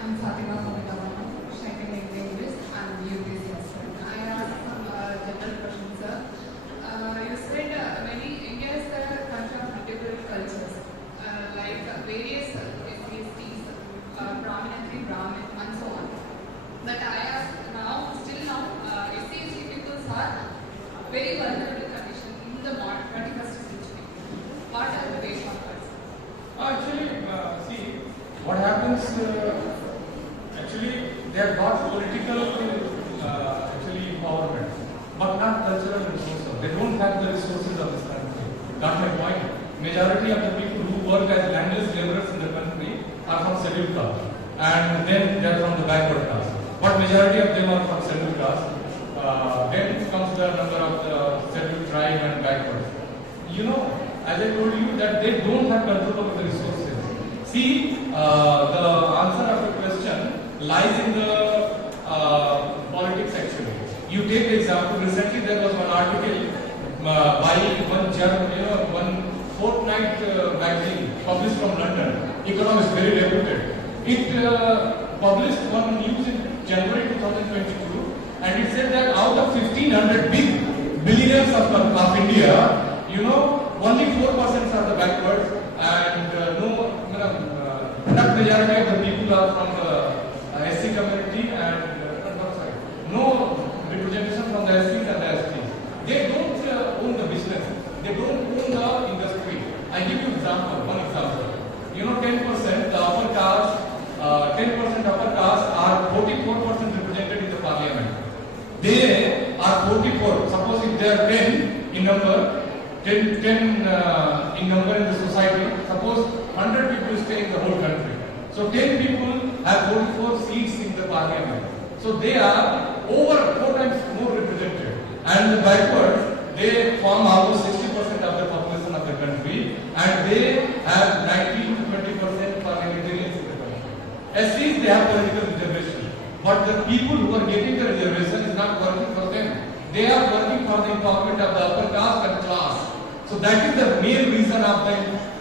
I'm Fatima Komitawana, Shaken English and UPSC student. I have some general questions, sir. You said India is a country of multiple cultures, like various ethnicities, prominently Brahmin and so on. But I ask still now, SC people are very vulnerable condition in the 21st century. What are the ways forward? Actually, see, what happens, actually, they have got political empowerment, but not cultural resources. They don't have the resources of this country. That's my point. Majority of the people who work as landless laborers in the country are from scheduled caste, and then they are from the backward caste. But majority of them are from scheduled caste. Then comes the number of the scheduled tribe and backward. As I told you, that they don't have control over the resources. See, the answer of the question lies in the politics actually. You take the example, recently there was one article by one journal, one fortnight magazine published from London, Economist, very reputed. It published one news in January 2022, and it said that out of 1500 big billionaires of India, only 4% are the backwards, and not majority of the people are from the SC community, and no representation from the SCs and the STs. They don't own the business. They don't own the industry. I give you one example. 10% the upper caste, 10% upper caste are 44% represented in the parliament. They are 44. Suppose if they are 10 in number, 10 in number in the society. Suppose 100 people stay in the whole country. So 10 people have 44 seats in the parliament. So they are over 4 times more represented. And the backwards, they form almost 60% of the population of the country, and they have 19 to 20% parliamentarians in the country. SCs, they have political reservation. But the people who are getting the reservation is not working for them. They are working for the empowerment of the upper caste and class. So that is the main reason of the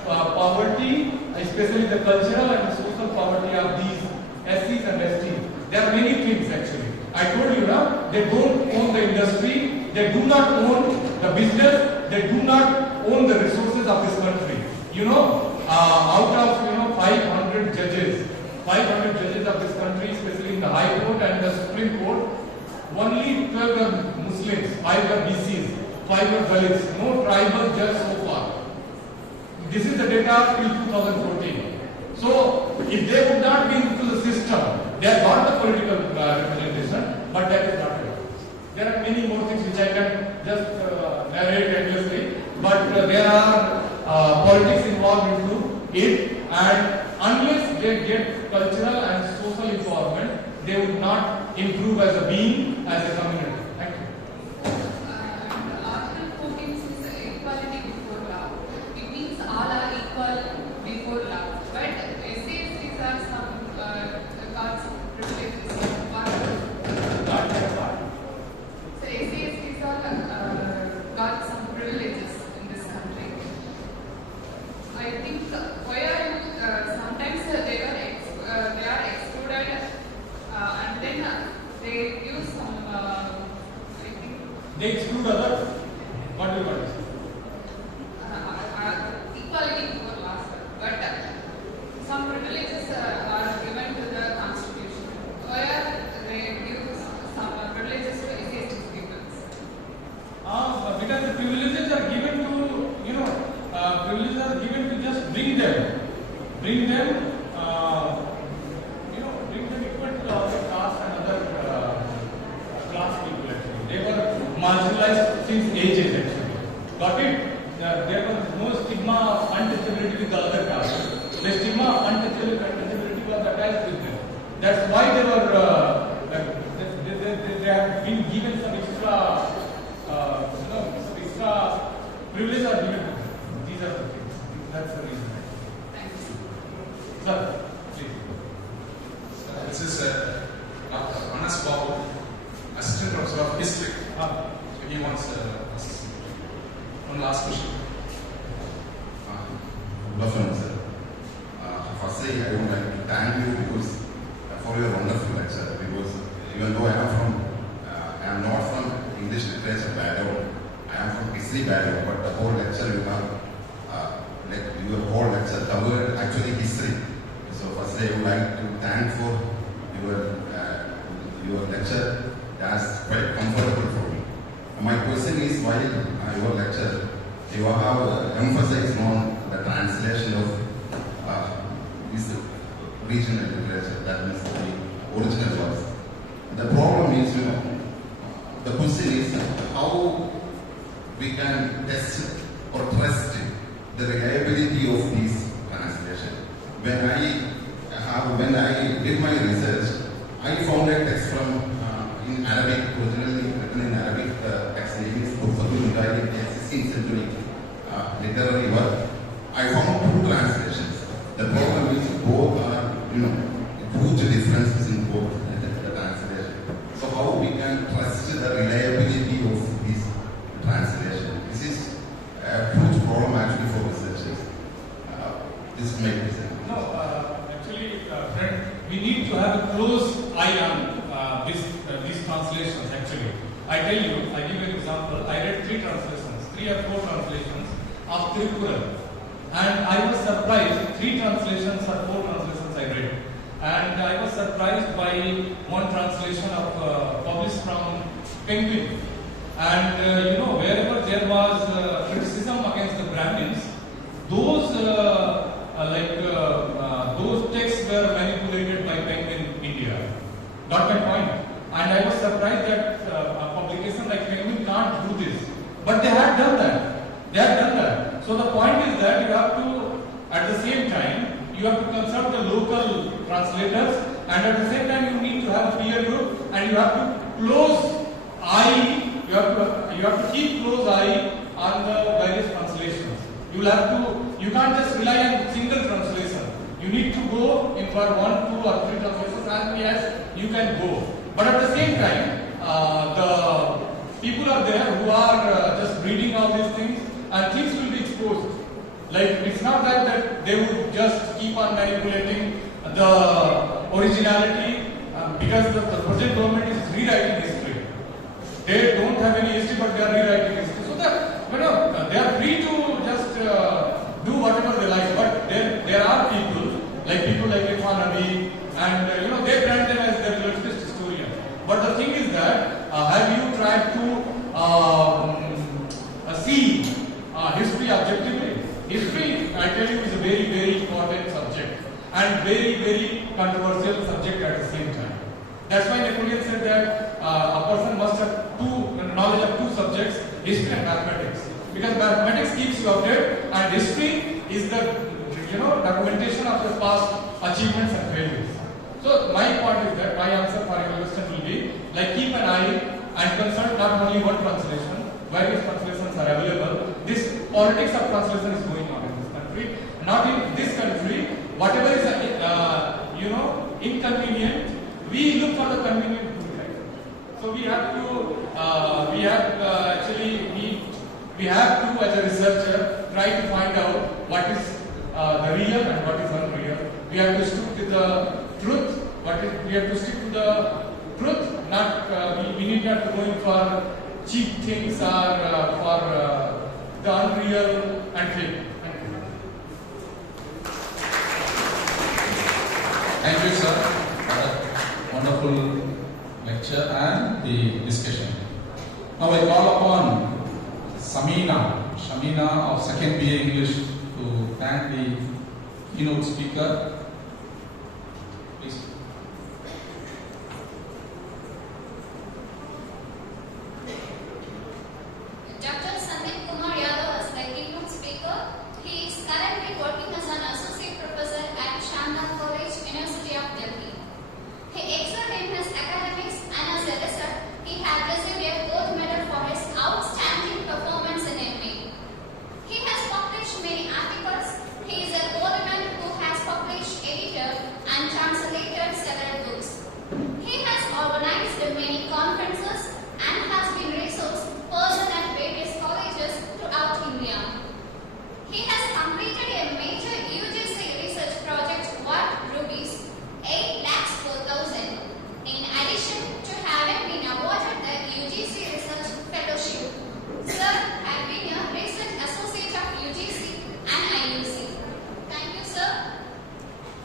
poverty, especially the cultural and social poverty of these SCs and STs. There are many things actually. I told you now, they don't own the industry, they do not own the business, they do not own the resources of this country. Out of 500 judges of this country, especially in the High Court and the Supreme Court, only 12 are Muslims, 5 are BCs, 5 are Dalits, no tribal judge so far. This is the data till 2014. So, if they would not be into the system, they have got the political representation, but that is not it. There are many more things which I can just narrate endlessly, but there are politics involved into it, and unless they get cultural and social empowerment, they would not improve as a being, as a community. Thank you. Article 14 says equality before law. It means all are equal before law. But SCs are some cards privileges. So SCs are got some privileges in this country. I think why are sometimes they are excluded and then they give some they exclude others. What do you want to say? Equality before law, sir. But some privileges are given to the constitution. Where they give some privileges to SC people. Because the privileges are given to, privileges are given to just bring them, bring them equal to the other caste and other class people actually. They were marginalized since ages actually. Got it? There was no stigma of untouchability with the other caste. The stigma of untouchability was attached with them. That's why they were, they have been given some extra, some extra privileges are given to them. These are the things. That's the reason. Thank you. Sir, please. This is Dr. Manas Babu, Assistant Professor of History. So he wants one last question. Good afternoon, sir. Firstly, I would like to thank you because for your wonderful lecture. Because even though I am not from English literature background, I am from history background. But the whole lecture you have, your whole lecture covered actually history. So firstly, I would like to thank for your lecture. That's quite comfortable for me. My question is, while your lecture, you have emphasized on the translation of this regional literature, that means the original works. The problem is, the question is how we can test or trust the reliability of these translation. When I did my research, I found a text from in Arabic, originally written in Arabic. Text name is Tuhfatul Mudayyin, 16th century literary work. I found two translations. The problem is both are, huge differences in both the translation. So how we can trust the reliability of this translation? This is a huge problem actually for researchers. This makes sense. No, actually, friend, we need to have a close eye on these translations actually. I tell you, I give you an example. I read 3 or 4 translations of Tirukkural. And I was surprised, 3 translations or 4 translations I read. And I was surprised by one translation of published from Penguin. And wherever there was criticism against the Brahmins, those texts were manipulated by Penguin India. Got my point? And I was surprised that a publication like Penguin can't do this. But they had done that. So the point is that you have to, at the same time, you have to consult the local translators, and at the same time you need to have a peer group, and you have to keep close eye on the various translations. You can't just rely on single translation. You need to go in for 1, 2 or 3 translations as many as you can go. But at the same time, the people are there who are just reading all these things, and things will be exposed. Like, it's not that they would just keep on manipulating the originality because the present government is rewriting history. They don't have any history, but they are rewriting history. So that they are free to just do whatever they like. But there are people like Irfan Ali, and they brand them as their relativist historian. But the thing is that have you tried to see history objectively? History, I tell you, is a very, very important subject and very, very controversial subject at the same time. That's why Napoleon said that a person must have knowledge of 2 subjects, history and mathematics. Because mathematics keeps you updated, and history is the documentation of your past achievements and failures. So my point is that my answer for your question will be like keep an eye and consult not only one translation, various translations are available. This politics of translation is going on in this country. Not in this country, whatever is inconvenient, we look for the convenient route. Right? So we have to as a researcher try to find out what is the real and what is unreal. We have to stick to the truth. We have to stick to the truth. We need not to go in for cheap things are for the unreal and fake. Thank you, sir, for that wonderful lecture and the discussion. Now I call upon Shamina of 2nd BA English to thank the keynote speaker. Please. Dr. Sandeep Kumar Yadav as the keynote speaker. He is currently working as an associate professor at Shandong College, University of Delhi. He excelled in his academics and as a result, he had received a gold medal for his outstanding performance in MA. He has published many articles. He is a Goldman who has published, edited and translated several books. He has organized many conferences and has been resource person at various colleges throughout India. He has completed a major UGC research project worth rupees 8,04,000. In addition to having been awarded the UGC Research Fellowship, Sir has been a Research Associate of UGC and IUC. Thank you, sir,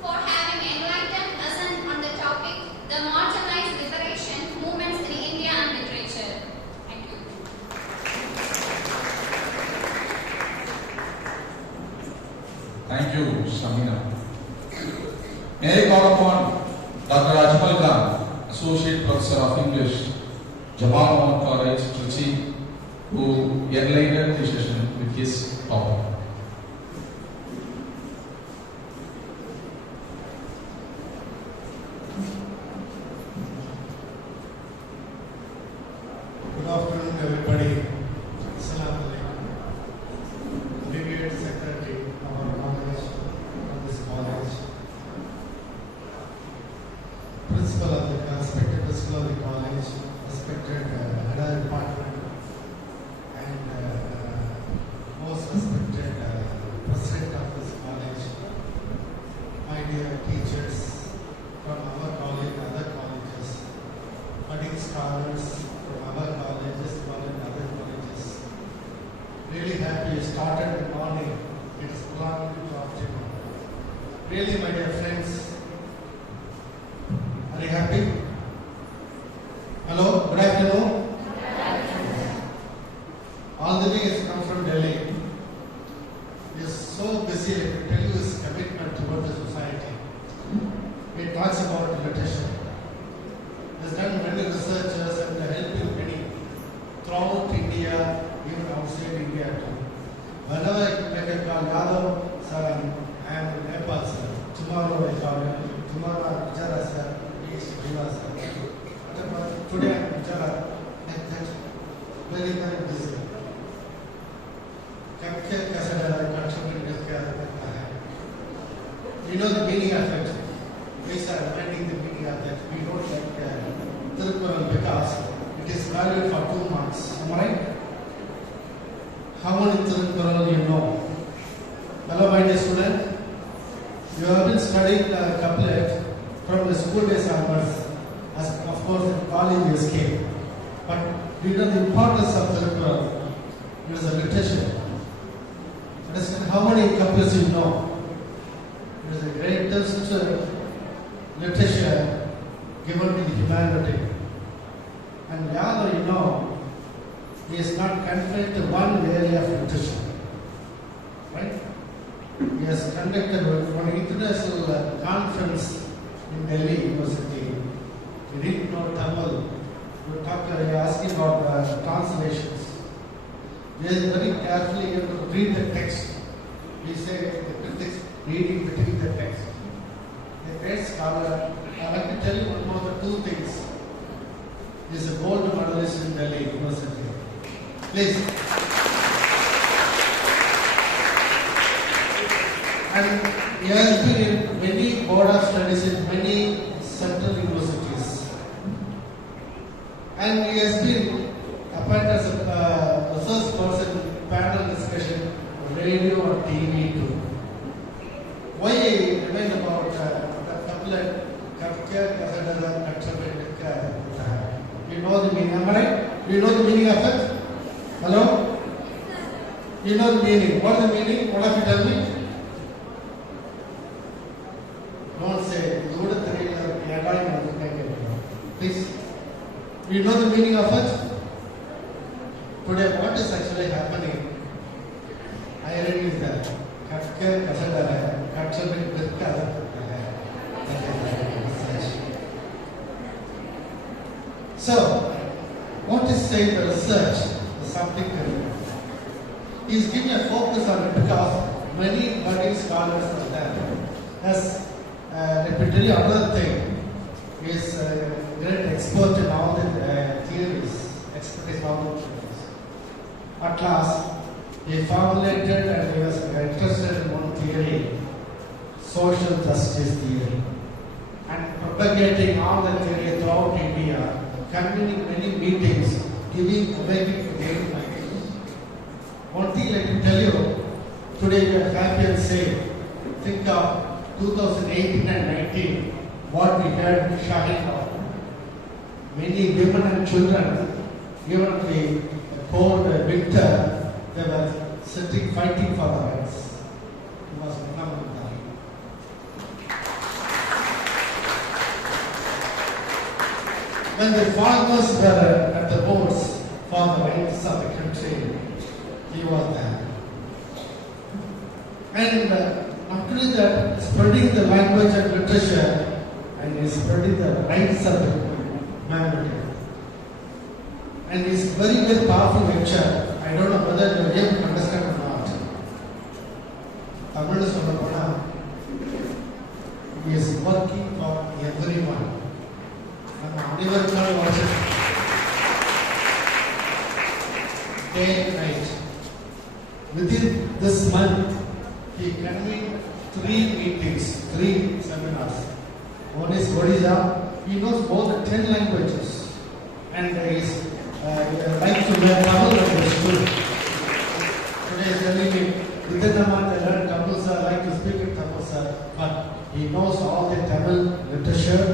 for having enlightened us on the topic, the marginalized liberation movements in India and literature. Thank you. Thank you, Shamina. May I call upon Dr. Ajmal Khan, Associate Professor of English, Jamal Mohammed College, Trichy, who enlightened the session with his talk. Good afternoon, everybody. Assalamu alaikum. Brigade Secretary of our college, of this college, Principal of the respected Principal of the college, respected head department, and most respected President of this college, my dear teachers from our college and other colleges, budding scholars from other colleges, and other colleges. Really happy you started the morning. It is long to afternoon. Really, my dear friends, are you happy? Hello, good afternoon. All the way has come from Delhi. He is so busy, I can tell you his commitment toward the society. He talks about literature. He has done many researches and helping many throughout India, even outside India too. Whenever I make a call, Yadav sir, I am in Nepal sir. Tomorrow I call him. Tomorrow I am Gujarat sir. Please give us sir. Today I am Gujarat. Like that. Very, very busy. कैसे contribute करता है. We know the meaning of it. We are learning the meaning of that. We don't like Tiruppuram because it is valid for 2 months. Am I right? How many Tiruppuram you know? Hello, my dear student. You have been studying the couplet from the school days onwards. As of course, in college you escape. But we know the importance of Tiruppuram. It is a literature. Understand how many couplets you know? It is the greatest literature given to the humanity. And Yadav, you know, he is not confined to one area of literature. Right? He has conducted one international conference in Delhi University. He didn't know Tamil. He asking about translations. He is very carefully able to read the text. We say the critics reading between the text. A great scholar. I like to tell you one more the 2 things. He is a gold medalist in Delhi University. Please. And he has been in many board of studies in many central universities. And he has been appointed as a research person, panel discussion, radio or TV too. Why I remain about the couplet, you know the meaning, am I right? You know the meaning of it? Hello? You know the meaning. What is the meaning? What have you tell me? Don't say, please. You know the meaning of it? Today, what is actually happening? Irony is that. So, what is saying the research is something different. He's giving a focus on it because many budding scholars are there. As repeatedly, another thing is great expert in all the theories, expertise in all the theories. At last, he formulated and he was interested in one theory, social justice theory, and propagating all the theory throughout India, convening many meetings, giving awakening to daily life. One thing let me tell you, today we are happy and safe. Think of 2018 and 19, what we heard in Shahid Law. Many women and children, even the cold winter, they were sitting fighting for the rights. It was phenomenal. When the farmers were at the boards for the rights of the country, he was there. And not only that, spreading the language and literature, and he's spreading the rights of the humanity. And it's very, very powerful lecture. I don't know whether you are able to understand or not. Tamil Solapana, he is working for everyone. Day and night. Within this month, he convened 3 meetings, 3 seminars. One is Odisha. He knows both the 10 languages, and he is like to learn Tamil language too. Today is telling me, within the month I learned Tamil, sir. I like to speak in Tamil, sir. But he knows all the Tamil literature.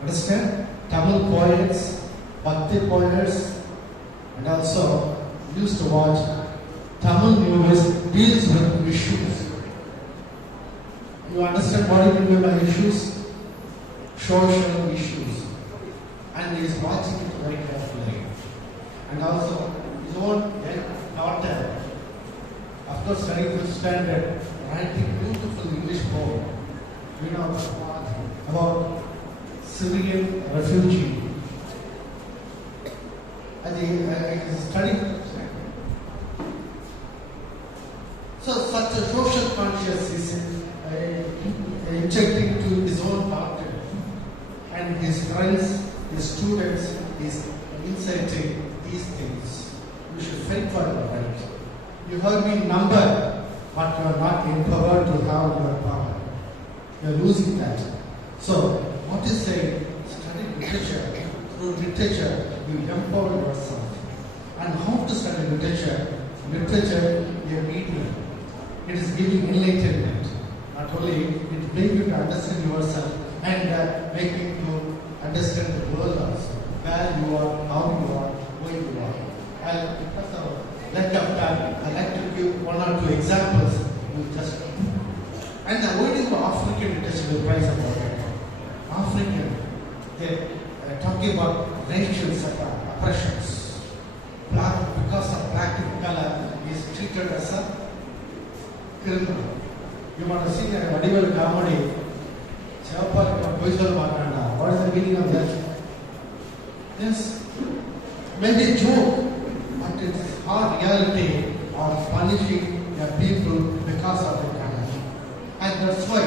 Understand? Tamil poets, Bhakti poets, and also used to watch Tamil movies deals with issues. You understand what it means by issues? Social issues. And he is watching it very carefully. And also his own daughter, of course studying 5th standard, writing beautiful English poem. You know about Syrian refugee. And he is studying. So such a social conscious is injecting to his own doctrine. And his friends, his students, is inciting these things. You should fight for your right. You have been numbered, but you are not empowered to have your power. You are losing that. So, what is saying? Study literature. Through literature, you empower yourself. And how to study literature? Literature is a medium. It is giving enlightenment. Not only it makes you to understand yourself and making you understand the world also. Where you are, how you are, where you are. Because of lack of time, I like to give 1 or 2 examples. And avoiding the African literature will rise about it. African, they are talking about racial oppressions. Black, because of black color, is treated as a criminal. You want to see a Vadivel comedy. What is the meaning of that? Yes, maybe a joke, but it's hard reality of punishing the people because of the color. And that's why